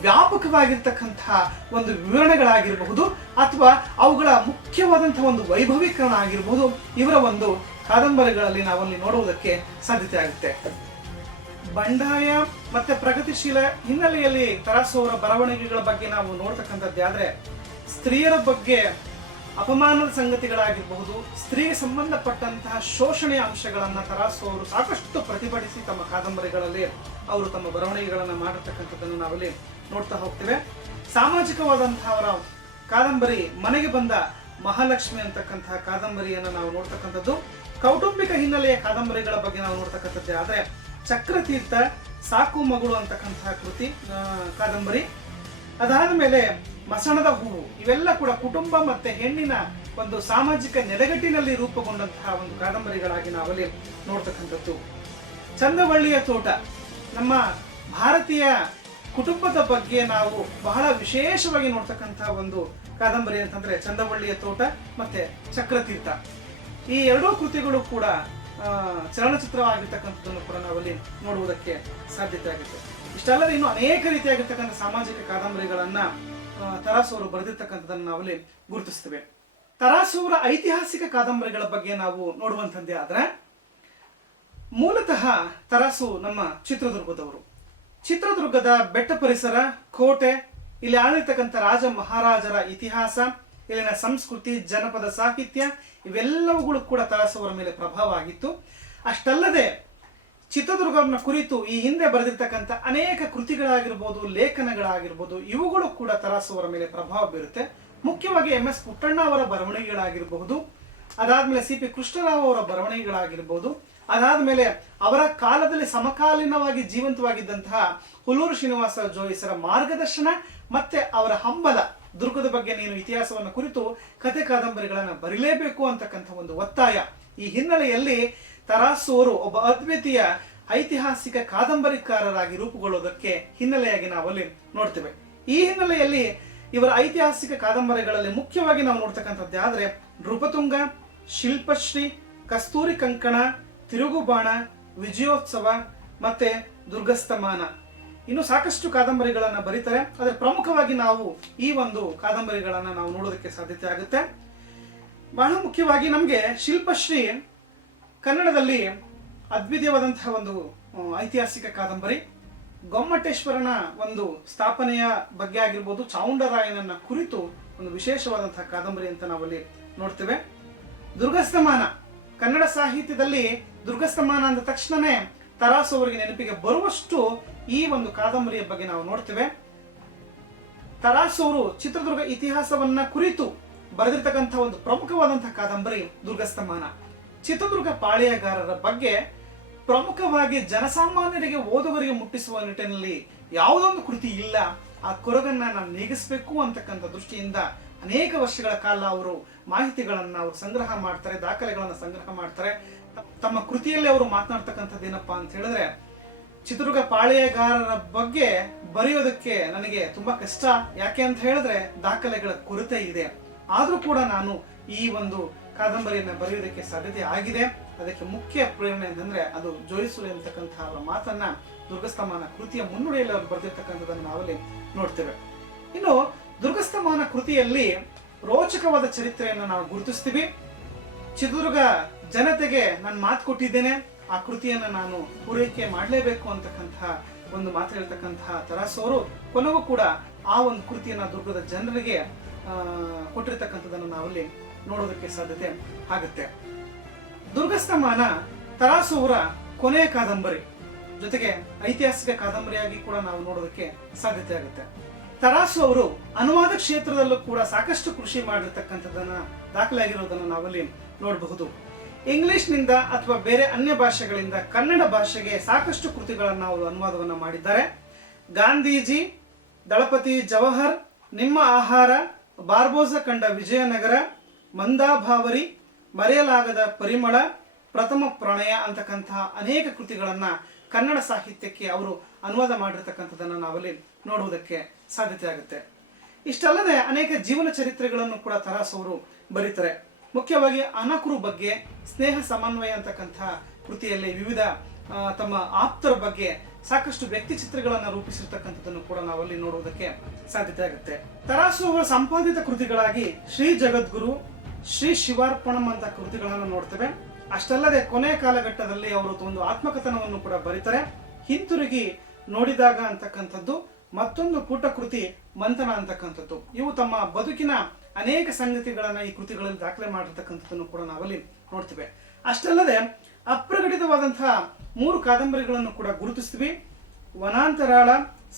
ವ್ಯಾಪಕವಾಗಿರ್ತಕ್ಕಂತಹ ಒಂದು ವಿವರಣೆಗಳಾಗಿರಬಹುದು ಅಥವಾ ಅವುಗಳ ಮುಖ್ಯವಾದಂತಹ ಒಂದು ವೈಭವೀಕರಣ ಆಗಿರಬಹುದು, ಇವರ ಒಂದು ಕಾದಂಬರಿಗಳಲ್ಲಿ ನಾವಲ್ಲಿ ನೋಡುವುದಕ್ಕೆ ಸಾಧ್ಯತೆ ಆಗುತ್ತೆ. ಬಂಡಾಯ ಮತ್ತೆ ಪ್ರಗತಿಶೀಲ ಹಿನ್ನೆಲೆಯಲ್ಲಿ ತರಾಸು ಅವರ ಬರವಣಿಗೆಗಳ ಬಗ್ಗೆ ನಾವು ನೋಡ್ತಕ್ಕಂಥದ್ದೇ ಆದ್ರೆ ಸ್ತ್ರೀಯರ ಬಗ್ಗೆ ಅಪಮಾನದ ಸಂಗತಿಗಳಾಗಿರಬಹುದು, ಸ್ತ್ರೀಗೆ ಸಂಬಂಧಪಟ್ಟಂತಹ ಶೋಷಣೆಯ ಅಂಶಗಳನ್ನ ತರಾಸು ಅವರು ಸಾಕಷ್ಟು ಪ್ರತಿಭಟಿಸಿ ತಮ್ಮ ಕಾದಂಬರಿಗಳಲ್ಲಿ ಅವರು ತಮ್ಮ ಬರವಣಿಗೆಗಳನ್ನು ಮಾಡಿರ್ತಕ್ಕಂಥದ್ದನ್ನು ನಾವಲ್ಲಿ ನೋಡ್ತಾ ಹೋಗ್ತೇವೆ. ಸಾಮಾಜಿಕವಾದಂತಹ ಅವರ ಕಾದಂಬರಿ ಮನೆಗೆ ಬಂದ ಮಹಾಲಕ್ಷ್ಮಿ ಅಂತಕ್ಕಂತಹ ಕಾದಂಬರಿಯನ್ನು ನಾವು ನೋಡ್ತಕ್ಕಂಥದ್ದು. ಕೌಟುಂಬಿಕ ಹಿನ್ನೆಲೆಯ ಕಾದಂಬರಿಗಳ ಬಗ್ಗೆ ನಾವು ನೋಡ್ತಕ್ಕಂಥದ್ದೇ ಆದ್ರೆ ಚಕ್ರತೀರ್ಥ, ಸಾಕು ಮಗಳು ಅಂತಕ್ಕಂತಹ ಕೃತಿ ಕಾದಂಬರಿ, ಅದಾದ ಮೇಲೆ ಮಸಣದ ಹೂವು, ಇವೆಲ್ಲ ಕೂಡ ಕುಟುಂಬ ಮತ್ತೆ ಹೆಣ್ಣಿನ ಒಂದು ಸಾಮಾಜಿಕ ನೆಲೆಗಟ್ಟಿನಲ್ಲಿ ರೂಪುಗೊಂಡಂತಹ ಒಂದು ಕಾದಂಬರಿಗಳಾಗಿ ನಾವಲ್ಲಿ ನೋಡ್ತಕ್ಕಂಥದ್ದು. ಚಂದವಳ್ಳಿಯ ತೋಟ, ನಮ್ಮ ಭಾರತೀಯ ಕುಟುಂಬದ ಬಗ್ಗೆ ನಾವು ಬಹಳ ವಿಶೇಷವಾಗಿ ನೋಡ್ತಕ್ಕಂತಹ ಒಂದು ಕಾದಂಬರಿ ಅಂತಂದ್ರೆ ಚಂದವಳ್ಳಿಯ ತೋಟ ಮತ್ತೆ ಚಕ್ರತೀರ್ಥ. ಈ ಎರಡೂ ಕೃತಿಗಳು ಕೂಡ ಚಲನಚಿತ್ರವಾಗಿರ್ತಕ್ಕಂಥದ್ದನ್ನು ಕೂಡ ನಾವಲ್ಲಿ ನೋಡುವುದಕ್ಕೆ ಸಾಧ್ಯತೆ ಆಗುತ್ತೆ. ಇಷ್ಟಲ್ಲದೆ ಇನ್ನು ಅನೇಕ ರೀತಿಯಾಗಿರ್ತಕ್ಕಂಥ ಸಾಮಾಜಿಕ ಕಾದಂಬರಿಗಳನ್ನ ತರಾಸು ಅವರು ಬರೆದಿರ್ತಕ್ಕಂಥದ್ದನ್ನು ನಾವಲ್ಲಿ ಗುರುತಿಸ್ತೇವೆ. ತರಾಸು ಅವರ ಐತಿಹಾಸಿಕ ಕಾದಂಬರಿಗಳ ಬಗ್ಗೆ ನಾವು ನೋಡುವಂಥದ್ದೇ ಆದ್ರೆ ಮೂಲತಃ ತರಾಸು ನಮ್ಮ ಚಿತ್ರದುರ್ಗದವರು. ಚಿತ್ರದುರ್ಗದ ಬೆಟ್ಟ ಪರಿಸರ, ಕೋಟೆ, ಇಲ್ಲಿ ಆಳಿರ್ತಕ್ಕಂಥ ರಾಜ ಮಹಾರಾಜರ ಇತಿಹಾಸ, ಇಲ್ಲಿನ ಸಂಸ್ಕೃತಿ, ಜನಪದ ಸಾಹಿತ್ಯ ಇವೆಲ್ಲವುಗಳು ಕೂಡ ತರಾಸು ಅವರ ಮೇಲೆ ಪ್ರಭಾವ ಆಗಿತ್ತು. ಅಷ್ಟಲ್ಲದೆ ಚಿತ್ರದುರ್ಗವನ್ನ ಕುರಿತು ಈ ಹಿಂದೆ ಬರೆದಿರ್ತಕ್ಕಂಥ ಅನೇಕ ಕೃತಿಗಳಾಗಿರ್ಬೋದು, ಲೇಖನಗಳಾಗಿರ್ಬೋದು, ಇವುಗಳು ಕೂಡ ತರಾಸು ಅವರ ಮೇಲೆ ಪ್ರಭಾವ ಬೀರುತ್ತೆ. ಮುಖ್ಯವಾಗಿ MS ಪುಟ್ಟಣ್ಣ ಅವರ ಬರವಣಿಗೆಗಳಾಗಿರಬಹುದು, ಅದಾದ್ಮೇಲೆ CP ಕೃಷ್ಣರಾವ್ ಅವರ ಬರವಣಿಗೆಗಳಾಗಿರ್ಬೋದು, ಅದಾದ್ಮೇಲೆ ಅವರ ಕಾಲದಲ್ಲಿ ಸಮಕಾಲೀನವಾಗಿ ಜೀವಂತವಾಗಿದ್ದಂತಹ ಹುಲ್ಲೂರು ಶ್ರೀನಿವಾಸ ಜೋಯಿಸರ ಮಾರ್ಗದರ್ಶನ ಮತ್ತೆ ಅವರ ಹಂಬಲ, ದುರ್ಗದ ಬಗ್ಗೆ ನೀನು ಇತಿಹಾಸವನ್ನು ಕುರಿತು ಕತೆ ಕಾದಂಬರಿಗಳನ್ನು ಬರೀಲೇಬೇಕು ಅಂತಕ್ಕಂಥ ಒಂದು ಒತ್ತಾಯ, ಈ ಹಿನ್ನೆಲೆಯಲ್ಲಿ ತರಾಸು ಅವರು ಒಬ್ಬ ಅದ್ವಿತೀಯ ಐತಿಹಾಸಿಕ ಕಾದಂಬರಿಕಾರರಾಗಿ ರೂಪುಗೊಳ್ಳುವುದಕ್ಕೆ ಹಿನ್ನೆಲೆಯಾಗಿ ನಾವಲ್ಲಿ ನೋಡ್ತೇವೆ. ಈ ಹಿನ್ನೆಲೆಯಲ್ಲಿ ಇವರ ಐತಿಹಾಸಿಕ ಕಾದಂಬರಿಗಳಲ್ಲಿ ಮುಖ್ಯವಾಗಿ ನಾವು ನೋಡ್ತಕ್ಕಂಥದ್ದೇ ಆದ್ರೆ ನೃಪತುಂಗ, ಶಿಲ್ಪಶ್ರೀ, ಕಸ್ತೂರಿ ಕಂಕಣ, ತಿರುಗುಬಾಣ, ವಿಜಯೋತ್ಸವ ಮತ್ತೆ ದುರ್ಗಸ್ತಮಾನ, ಇನ್ನು ಸಾಕಷ್ಟು ಕಾದಂಬರಿಗಳನ್ನ ಬರೀತಾರೆ. ಆದರೆ ಪ್ರಮುಖವಾಗಿ ನಾವು ಈ ಒಂದು ಕಾದಂಬರಿಗಳನ್ನ ನಾವು ನೋಡೋದಕ್ಕೆ ಸಾಧ್ಯತೆ ಆಗುತ್ತೆ. ಬಹಳ ಮುಖ್ಯವಾಗಿ ನಮಗೆ ಶಿಲ್ಪಶ್ರೀ ಕನ್ನಡದಲ್ಲಿ ಅದ್ವಿತೀಯವಾದಂತಹ ಒಂದು ಐತಿಹಾಸಿಕ ಕಾದಂಬರಿ. ಗೊಮ್ಮಟೇಶ್ವರನ ಒಂದು ಸ್ಥಾಪನೆಯ ಬಗ್ಗೆ ಆಗಿರ್ಬೋದು, ಚಾವುಂಡರಾಯನನ್ನ ಕುರಿತು ಒಂದು ವಿಶೇಷವಾದಂತಹ ಕಾದಂಬರಿ ಅಂತ ನಾವಲ್ಲಿ ನೋಡ್ತೇವೆ. ದುರ್ಗಸ್ತಮಾನ, ಕನ್ನಡ ಸಾಹಿತ್ಯದಲ್ಲಿ ದುರ್ಗಸ್ತಮಾನ ಅಂದ ತಕ್ಷಣನೇ ತರಾಸು ಅವರಿಗೆ ನೆನಪಿಗೆ ಬರುವಷ್ಟು ಈ ಒಂದು ಕಾದಂಬರಿಯ ಬಗ್ಗೆ ನಾವು ನೋಡ್ತೇವೆ. ತರಾಸು ಅವರು ಚಿತ್ರದುರ್ಗ ಇತಿಹಾಸವನ್ನ ಕುರಿತು ಬರೆದಿರ್ತಕ್ಕಂಥ ಒಂದು ಪ್ರಮುಖವಾದಂತಹ ಕಾದಂಬರಿ ದುರ್ಗಸ್ತಮಾನ. ಚಿತ್ರದುರ್ಗ ಪಾಳೆಯಗಾರರ ಬಗ್ಗೆ ಪ್ರಮುಖವಾಗಿ ಜನಸಾಮಾನ್ಯರಿಗೆ, ಓದುಗರಿಗೆ ಮುಟ್ಟಿಸುವ ನಿಟ್ಟಿನಲ್ಲಿ ಯಾವುದೊಂದು ಕೃತಿ ಇಲ್ಲ. ಆ ಕೊರಗನ್ನ ನಾನು ನೀಗಿಸಬೇಕು ಅಂತಕ್ಕಂಥ ದೃಷ್ಟಿಯಿಂದ ಅನೇಕ ವರ್ಷಗಳ ಕಾಲ ಅವರು ಮಾಹಿತಿಗಳನ್ನ ಅವರು ಸಂಗ್ರಹ ಮಾಡ್ತಾರೆ, ದಾಖಲೆಗಳನ್ನ ಸಂಗ್ರಹ ಮಾಡ್ತಾರೆ. ತಮ್ಮ ಕೃತಿಯಲ್ಲಿ ಅವರು ಮಾತನಾಡ್ತಕ್ಕಂಥದ್ದು ಏನಪ್ಪಾ ಅಂತ ಹೇಳಿದ್ರೆ, ಚಿತ್ರದುರ್ಗ ಪಾಳೆಯಗಾರರ ಬಗ್ಗೆ ಬರೆಯೋದಕ್ಕೆ ನನಗೆ ತುಂಬಾ ಕಷ್ಟ, ಯಾಕೆ ಅಂತ ಹೇಳಿದ್ರೆ ದಾಖಲೆಗಳ ಕೊರತೆ ಇದೆ. ಆದ್ರೂ ಕೂಡ ನಾನು ಈ ಒಂದು ಕಾದಂಬರಿಯನ್ನ ಬರೆಯೋದಕ್ಕೆ ಸಾಧ್ಯತೆ ಆಗಿದೆ. ಅದಕ್ಕೆ ಮುಖ್ಯ ಪ್ರೇರಣೆ ಅಂತಂದ್ರೆ ಅದು ಜೋಯಿಸುಲೆ ಅಂತಕ್ಕಂತಹ ಅವರ ಮಾತನ್ನ ದುರ್ಗಸ್ತಮಾನ ಕೃತಿಯ ಮುನ್ನುಡಿಯಲ್ಲಿ ಅವರು ಬರೆದಿರ್ತಕ್ಕಂಥದ್ದನ್ನು ನಾವಲ್ಲಿ ನೋಡ್ತೇವೆ. ಇನ್ನು ದುರ್ಗಸ್ತಮಾನ ಕೃತಿಯಲ್ಲಿ ರೋಚಕವಾದ ಚರಿತ್ರೆಯನ್ನು ನಾವು ಗುರುತಿಸ್ತೀವಿ. ಚಿತ್ರದುರ್ಗ ಜನತೆಗೆ ನಾನು ಮಾತು ಕೊಟ್ಟಿದ್ದೇನೆ, ಆ ಕೃತಿಯನ್ನು ನಾನು ಪೂರೈಕೆ ಮಾಡಲೇಬೇಕು ಅಂತಕ್ಕಂತಹ ಒಂದು ಮಾತು ಹೇಳ್ತಕ್ಕಂತಹ ತರಾಸು ಅವರು ಕೊನೆಗೂ ಕೂಡ ಆ ಒಂದು ಕೃತಿಯನ್ನು ದುರ್ಗದ ಜನರಿಗೆ ಕೊಟ್ಟಿರ್ತಕ್ಕಂಥದ್ದನ್ನು ನಾವಲ್ಲಿ ನೋಡೋದಕ್ಕೆ ಸಾಧ್ಯತೆ ಆಗುತ್ತೆ. ದುರ್ಗಸ್ತಮಾನ ತರಾಸು ಅವರ ಕೊನೆಯ ಕಾದಂಬರಿ, ಜೊತೆಗೆ ಐತಿಹಾಸಿಕ ಕಾದಂಬರಿಯಾಗಿ ಕೂಡ ನಾವು ನೋಡೋದಕ್ಕೆ ಸಾಧ್ಯತೆ ಆಗುತ್ತೆ. ತರಾಸು ಅವರು ಅನುವಾದ ಕ್ಷೇತ್ರದಲ್ಲೂ ಕೂಡ ಸಾಕಷ್ಟು ಕೃಷಿ ಮಾಡಿರ್ತಕ್ಕಂಥದ್ದನ್ನ ದಾಖಲಾಗಿರೋದನ್ನು ನಾವಲ್ಲಿ ನೋಡಬಹುದು. ಇಂಗ್ಲಿಷ್ನಿಂದ ಅಥವಾ ಬೇರೆ ಅನ್ಯ ಭಾಷೆಗಳಿಂದ ಕನ್ನಡ ಭಾಷೆಗೆ ಸಾಕಷ್ಟು ಕೃತಿಗಳನ್ನು ಅವರು ಅನುವಾದವನ್ನು ಮಾಡಿದ್ದಾರೆ. ಗಾಂಧೀಜಿ, ದಳಪತಿ ಜವಾಹರ್, ನಿಮ್ಮ ಆಹಾರ, ಬಾರ್ಬೋಸ ಕಂಡ ವಿಜಯನಗರ, ಮಂದಾಭಾವರಿ, ಮರೆಯಲಾಗದ ಪರಿಮಳ, ಪ್ರಥಮ ಪ್ರಣಯ ಅಂತಕ್ಕಂತಹ ಅನೇಕ ಕೃತಿಗಳನ್ನು ಕನ್ನಡ ಸಾಹಿತ್ಯಕ್ಕೆ ಅವರು ಅನುವಾದ ಮಾಡಿರ್ತಕ್ಕಂಥದ್ದನ್ನು ನಾವಲ್ಲಿ ನೋಡುವುದಕ್ಕೆ ಸಾಧ್ಯತೆ ಆಗುತ್ತೆ. ಇಷ್ಟಲ್ಲದೆ ಅನೇಕ ಜೀವನ ಚರಿತ್ರೆಗಳನ್ನು ಕೂಡ ತರಾಸು ಅವರು ಬರೀತಾರೆ. ಮುಖ್ಯವಾಗಿ ಅನಕುರು ಬಗ್ಗೆ ಸ್ನೇಹ ಸಮನ್ವಯ ಅಂತಕ್ಕಂಥ ಕೃತಿಯಲ್ಲಿ ವಿವಿಧ ತಮ್ಮ ಆಪ್ತರ ಬಗ್ಗೆ ಸಾಕಷ್ಟು ವ್ಯಕ್ತಿ ಚಿತ್ರಗಳನ್ನು ರೂಪಿಸಿರ್ತಕ್ಕಂಥದ್ದನ್ನು ಕೂಡ ನಾವಲ್ಲಿ ನೋಡುವುದಕ್ಕೆ ಸಾಧ್ಯತೆ ಆಗುತ್ತೆ. ತರಾಸು ಅವರ ಸಂಪಾದಿತ ಕೃತಿಗಳಾಗಿ ಶ್ರೀ ಜಗದ್ಗುರು, ಶ್ರೀ ಶಿವಾರ್ಪಣಂ ಅಂತ ಕೃತಿಗಳನ್ನು ನೋಡ್ತೇವೆ. ಅಷ್ಟಲ್ಲದೆ ಕೊನೆಯ ಕಾಲಘಟ್ಟದಲ್ಲಿ ಅವರು ಒಂದು ಆತ್ಮಕಥನವನ್ನು ಕೂಡ ಬರೀತಾರೆ. ಹಿಂತಿರುಗಿ ನೋಡಿದಾಗ ಅಂತಕ್ಕಂಥದ್ದು, ಮತ್ತೊಂದು ಪುಟ ಕೃತಿ ಮಂಥನ ಅಂತಕ್ಕಂಥದ್ದು. ಇವು ತಮ್ಮ ಬದುಕಿನ ಅನೇಕ ಸಂಗತಿಗಳನ್ನ ಈ ಕೃತಿಗಳಲ್ಲಿ ದಾಖಲೆ ಮಾಡಿರ್ತಕ್ಕಂಥದ್ದನ್ನು ಕೂಡ ನಾವಲ್ಲಿ ನೋಡ್ತೀವಿ. ಅಷ್ಟಲ್ಲದೆ ಅಪ್ರಕಟಿತವಾದಂತಹ 3 ಕಾದಂಬರಿಗಳನ್ನು ಕೂಡ ಗುರುತಿಸ್ತೀವಿ. ವನಾಂತರಾಳ,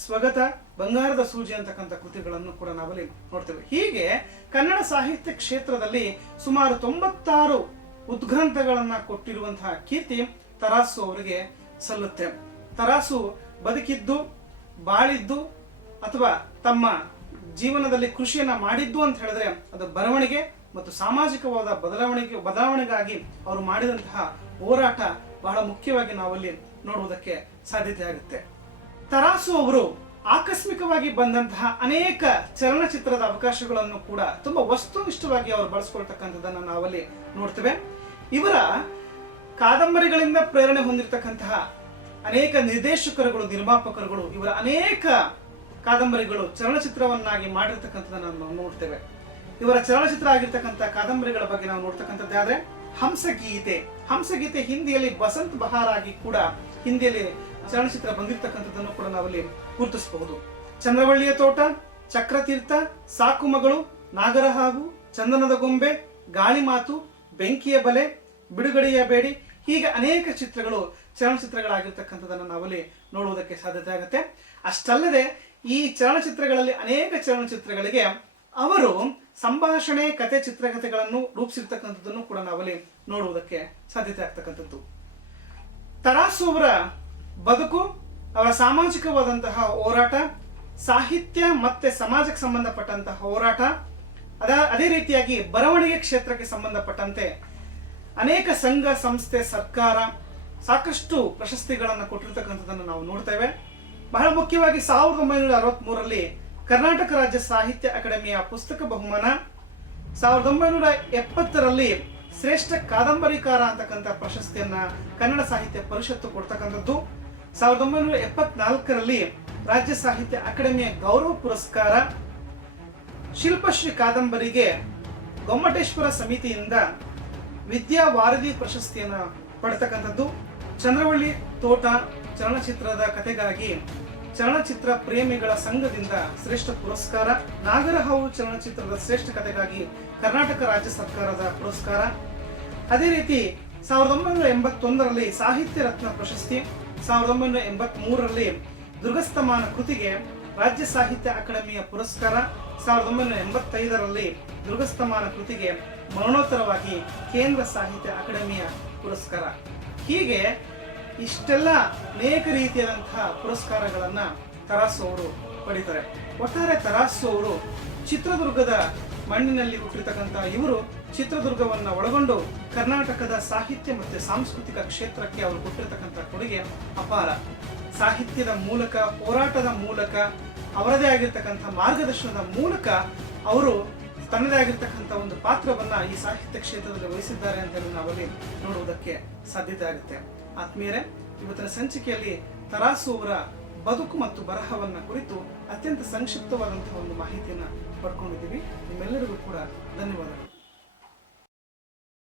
ಸ್ವಗತ, ಬಂಗಾರದ ಸೂಜಿ ಅಂತಕ್ಕಂಥ ಕೃತಿಗಳನ್ನು ಕೂಡ ನಾವಲ್ಲಿ ನೋಡ್ತೇವೆ. ಹೀಗೆ ಕನ್ನಡ ಸಾಹಿತ್ಯ ಕ್ಷೇತ್ರದಲ್ಲಿ ಸುಮಾರು 96 ಉದ್ಗ್ರಂಥಗಳನ್ನ ಕೊಟ್ಟಿರುವಂತಹ ಕೀರ್ತಿ ತರಾಸು ಅವರಿಗೆ ಸಲ್ಲುತ್ತೆ. ತರಾಸು ಬದುಕಿದ್ದು, ಬಾಳಿದ್ದು ಅಥವಾ ತಮ್ಮ ಜೀವನದಲ್ಲಿ ಕೃಷಿಯನ್ನ ಮಾಡಿದ್ದು ಅಂತ ಹೇಳಿದ್ರೆ ಅದು ಬರವಣಿಗೆ ಮತ್ತು ಸಾಮಾಜಿಕವಾದ ಬದಲಾವಣೆಗಾಗಿ ಅವರು ಮಾಡಿದಂತಹ ಹೋರಾಟ ಬಹಳ ಮುಖ್ಯವಾಗಿ ನಾವಲ್ಲಿ ನೋಡುವುದಕ್ಕೆ ಸಾಧ್ಯತೆ ಆಗುತ್ತೆ. ತರಾಸು ಅವರು ಆಕಸ್ಮಿಕವಾಗಿ ಬಂದಂತಹ ಅನೇಕ ಚಲನಚಿತ್ರದ ಅವಕಾಶಗಳನ್ನು ಕೂಡ ತುಂಬಾ ವಸ್ತುನಿಷ್ಠವಾಗಿ ಅವರು ಬಳಸ್ಕೊಳ್ತಕ್ಕಂಥದ್ದನ್ನು ನಾವಲ್ಲಿ ನೋಡ್ತೇವೆ. ಇವರ ಕಾದಂಬರಿಗಳಿಂದ ಪ್ರೇರಣೆ ಹೊಂದಿರತಕ್ಕಂತಹ ಅನೇಕ ನಿರ್ದೇಶಕರುಗಳು, ನಿರ್ಮಾಪಕರುಗಳು ಇವರ ಅನೇಕ ಕಾದಂಬರಿಗಳು ಚಲನಚಿತ್ರವನ್ನಾಗಿ ಮಾಡಿರ್ತಕ್ಕಂಥದ್ದನ್ನು ನಾವು ನೋಡ್ತೇವೆ. ಇವರ ಚಲನಚಿತ್ರ ಆಗಿರ್ತಕ್ಕಂಥ ಕಾದಂಬರಿಗಳ ಬಗ್ಗೆ ನಾವು ನೋಡ್ತಕ್ಕಂಥದ್ದಾದ್ರೆ ಹಂಸಗೀತೆ ಹಿಂದಿಯಲ್ಲಿ ಬಸಂತ್ ಬಹಾರ್ ಆಗಿ ಕೂಡ ಹಿಂದಿಯಲ್ಲಿ ಚಲನಚಿತ್ರ ಬಂದಿರತಕ್ಕಂಥದ್ದನ್ನು ಕೂಡ ನಾವಲ್ಲಿ ಗುರುತಿಸಬಹುದು. ಚಂದ್ರವಳ್ಳಿಯ ತೋಟ, ಚಕ್ರತೀರ್ಥ, ಸಾಕು ಮಗಳು, ನಾಗರಹಾವು, ಚಂದನದ ಗೊಂಬೆ, ಗಾಳಿ ಮಾತು, ಬೆಂಕಿಯ ಬಲೆ, ಬಿಡುಗಡೆಯ ಬೇಡಿ, ಹೀಗೆ ಅನೇಕ ಚಿತ್ರಗಳು ಚಲನಚಿತ್ರಗಳಾಗಿರ್ತಕ್ಕಂಥದ್ದನ್ನು ನಾವಲ್ಲಿ ನೋಡುವುದಕ್ಕೆ ಸಾಧ್ಯತೆ ಆಗುತ್ತೆ. ಅಷ್ಟಲ್ಲದೆ ಈ ಚಲನಚಿತ್ರಗಳಲ್ಲಿ ಅನೇಕ ಚಲನಚಿತ್ರಗಳಿಗೆ ಅವರು ಸಂಭಾಷಣೆ, ಕತೆ, ಚಿತ್ರಕಥೆಗಳನ್ನು ರೂಪಿಸಿರ್ತಕ್ಕಂಥದ್ದನ್ನು ಕೂಡ ನಾವಲ್ಲಿ ನೋಡುವುದಕ್ಕೆ ಸಾಧ್ಯತೆ ಆಗ್ತಕ್ಕಂಥದ್ದು. ತರಾಸು ಅವರ ಬದುಕು, ಅವರ ಸಾಮಾಜಿಕವಾದಂತಹ ಹೋರಾಟ, ಸಾಹಿತ್ಯ ಮತ್ತೆ ಸಮಾಜಕ್ಕೆ ಸಂಬಂಧಪಟ್ಟಂತಹ ಹೋರಾಟ, ಅದೇ ರೀತಿಯಾಗಿ ಬರವಣಿಗೆ ಕ್ಷೇತ್ರಕ್ಕೆ ಸಂಬಂಧಪಟ್ಟಂತೆ ಅನೇಕ ಸಂಘ ಸಂಸ್ಥೆ, ಸರ್ಕಾರ ಸಾಕಷ್ಟು ಪ್ರಶಸ್ತಿಗಳನ್ನು ಕೊಟ್ಟಿರ್ತಕ್ಕಂಥದ್ದನ್ನು ನಾವು ನೋಡ್ತೇವೆ. ಬಹಳ ಮುಖ್ಯವಾಗಿ 1963ರಲ್ಲಿ ಕರ್ನಾಟಕ ರಾಜ್ಯ ಸಾಹಿತ್ಯ ಅಕಾಡೆಮಿಯ ಪುಸ್ತಕ ಬಹುಮಾನ, 1970ರಲ್ಲಿ ಶ್ರೇಷ್ಠ ಕಾದಂಬರಿಕಾರ ಅಂತಕ್ಕಂಥ ಪ್ರಶಸ್ತಿಯನ್ನ ಕನ್ನಡ ಸಾಹಿತ್ಯ ಪರಿಷತ್ತು ಕೊಡ್ತಕ್ಕಂಥದ್ದು, 1974ರಲ್ಲಿ ರಾಜ್ಯ ಸಾಹಿತ್ಯ ಅಕಾಡೆಮಿಯ ಗೌರವ ಪುರಸ್ಕಾರ, ಶಿಲ್ಪಶ್ರೀ ಕಾದಂಬರಿಗೆ ಗೊಮ್ಮಟೇಶ್ವರ ಸಮಿತಿಯಿಂದ ವಿದ್ಯಾ ವಾರಧಿ ಪ್ರಶಸ್ತಿಯನ್ನು ಪಡೆತಕ್ಕಂಥದ್ದು, ಚಂದ್ರವಳ್ಳಿ ತೋಟ ಚಲನಚಿತ್ರದ ಕಥೆಗಾಗಿ ಚಲನಚಿತ್ರ ಪ್ರೇಮಿಗಳ ಸಂಘದಿಂದ ಶ್ರೇಷ್ಠ ಪುರಸ್ಕಾರ, ನಾಗರಹಾವು ಚಲನಚಿತ್ರದ ಶ್ರೇಷ್ಠ ಕಥೆಗಾಗಿ ಕರ್ನಾಟಕ ರಾಜ್ಯ ಸರ್ಕಾರದ ಪುರಸ್ಕಾರ. ಅದೇ ರೀತಿ 1981ರಲ್ಲಿ ಸಾಹಿತ್ಯ ರತ್ನ ಪ್ರಶಸ್ತಿ, 1983ರಲ್ಲಿ ದುರ್ಗಸ್ತಮಾನ ಕೃತಿಗೆ ರಾಜ್ಯ ಸಾಹಿತ್ಯ ಅಕಾಡೆಮಿಯ ಪುರಸ್ಕಾರ, 1985ರಲ್ಲಿ ದುರ್ಗಸ್ತಮಾನ ಕೃತಿಗೆ ಮರಣೋತ್ತರವಾಗಿ ಕೇಂದ್ರ ಸಾಹಿತ್ಯ ಅಕಾಡೆಮಿಯ ಪುರಸ್ಕಾರ. ಹೀಗೆ ಇಷ್ಟೆಲ್ಲ ಅನೇಕ ರೀತಿಯಾದಂತಹ ಪುರಸ್ಕಾರಗಳನ್ನ ತರಾಸು ಅವರು ಪಡೀತಾರೆ. ಒಟ್ಟಾರೆ ತರಾಸು ಅವರು ಚಿತ್ರದುರ್ಗದ ಮಣ್ಣಿನಲ್ಲಿ ಹುಟ್ಟಿರ್ತಕ್ಕಂಥ ಇವರು ಚಿತ್ರದುರ್ಗವನ್ನ ಒಳಗೊಂಡು ಕರ್ನಾಟಕದ ಸಾಹಿತ್ಯ ಮತ್ತು ಸಾಂಸ್ಕೃತಿಕ ಕ್ಷೇತ್ರಕ್ಕೆ ಅವರು ಕೊಟ್ಟಿರ್ತಕ್ಕಂಥ ಕೊಡುಗೆ ಅಪಾರ. ಸಾಹಿತ್ಯದ ಮೂಲಕ, ಹೋರಾಟದ ಮೂಲಕ, ಅವರದೇ ಆಗಿರ್ತಕ್ಕಂಥ ಮಾರ್ಗದರ್ಶನದ ಮೂಲಕ ಅವರು ತನ್ನದೇ ಆಗಿರ್ತಕ್ಕಂಥ ಒಂದು ಪಾತ್ರವನ್ನ ಈ ಸಾಹಿತ್ಯ ಕ್ಷೇತ್ರದಲ್ಲಿ ವಹಿಸಿದ್ದಾರೆ ಅಂತ ನಾವಲ್ಲಿ ನೋಡುವುದಕ್ಕೆ ಸಾಧ್ಯತೆ ಆಗುತ್ತೆ. ಆತ್ಮೀಯರೇ, ಇವತ್ತಿನ ಸಂಚಿಕೆಯಲ್ಲಿ ತರಾಸು ಅವರ ಬದುಕು ಮತ್ತು ಬರಹವನ್ನ ಕುರಿತು ಅತ್ಯಂತ ಸಂಕ್ಷಿಪ್ತವಾದಂತಹ ಒಂದು ಮಾಹಿತಿಯನ್ನ ಪಡ್ಕೊಂಡಿದ್ದೀವಿ. ನಿಮ್ಮೆಲ್ಲರಿಗೂ ಕೂಡ ಧನ್ಯವಾದಗಳು.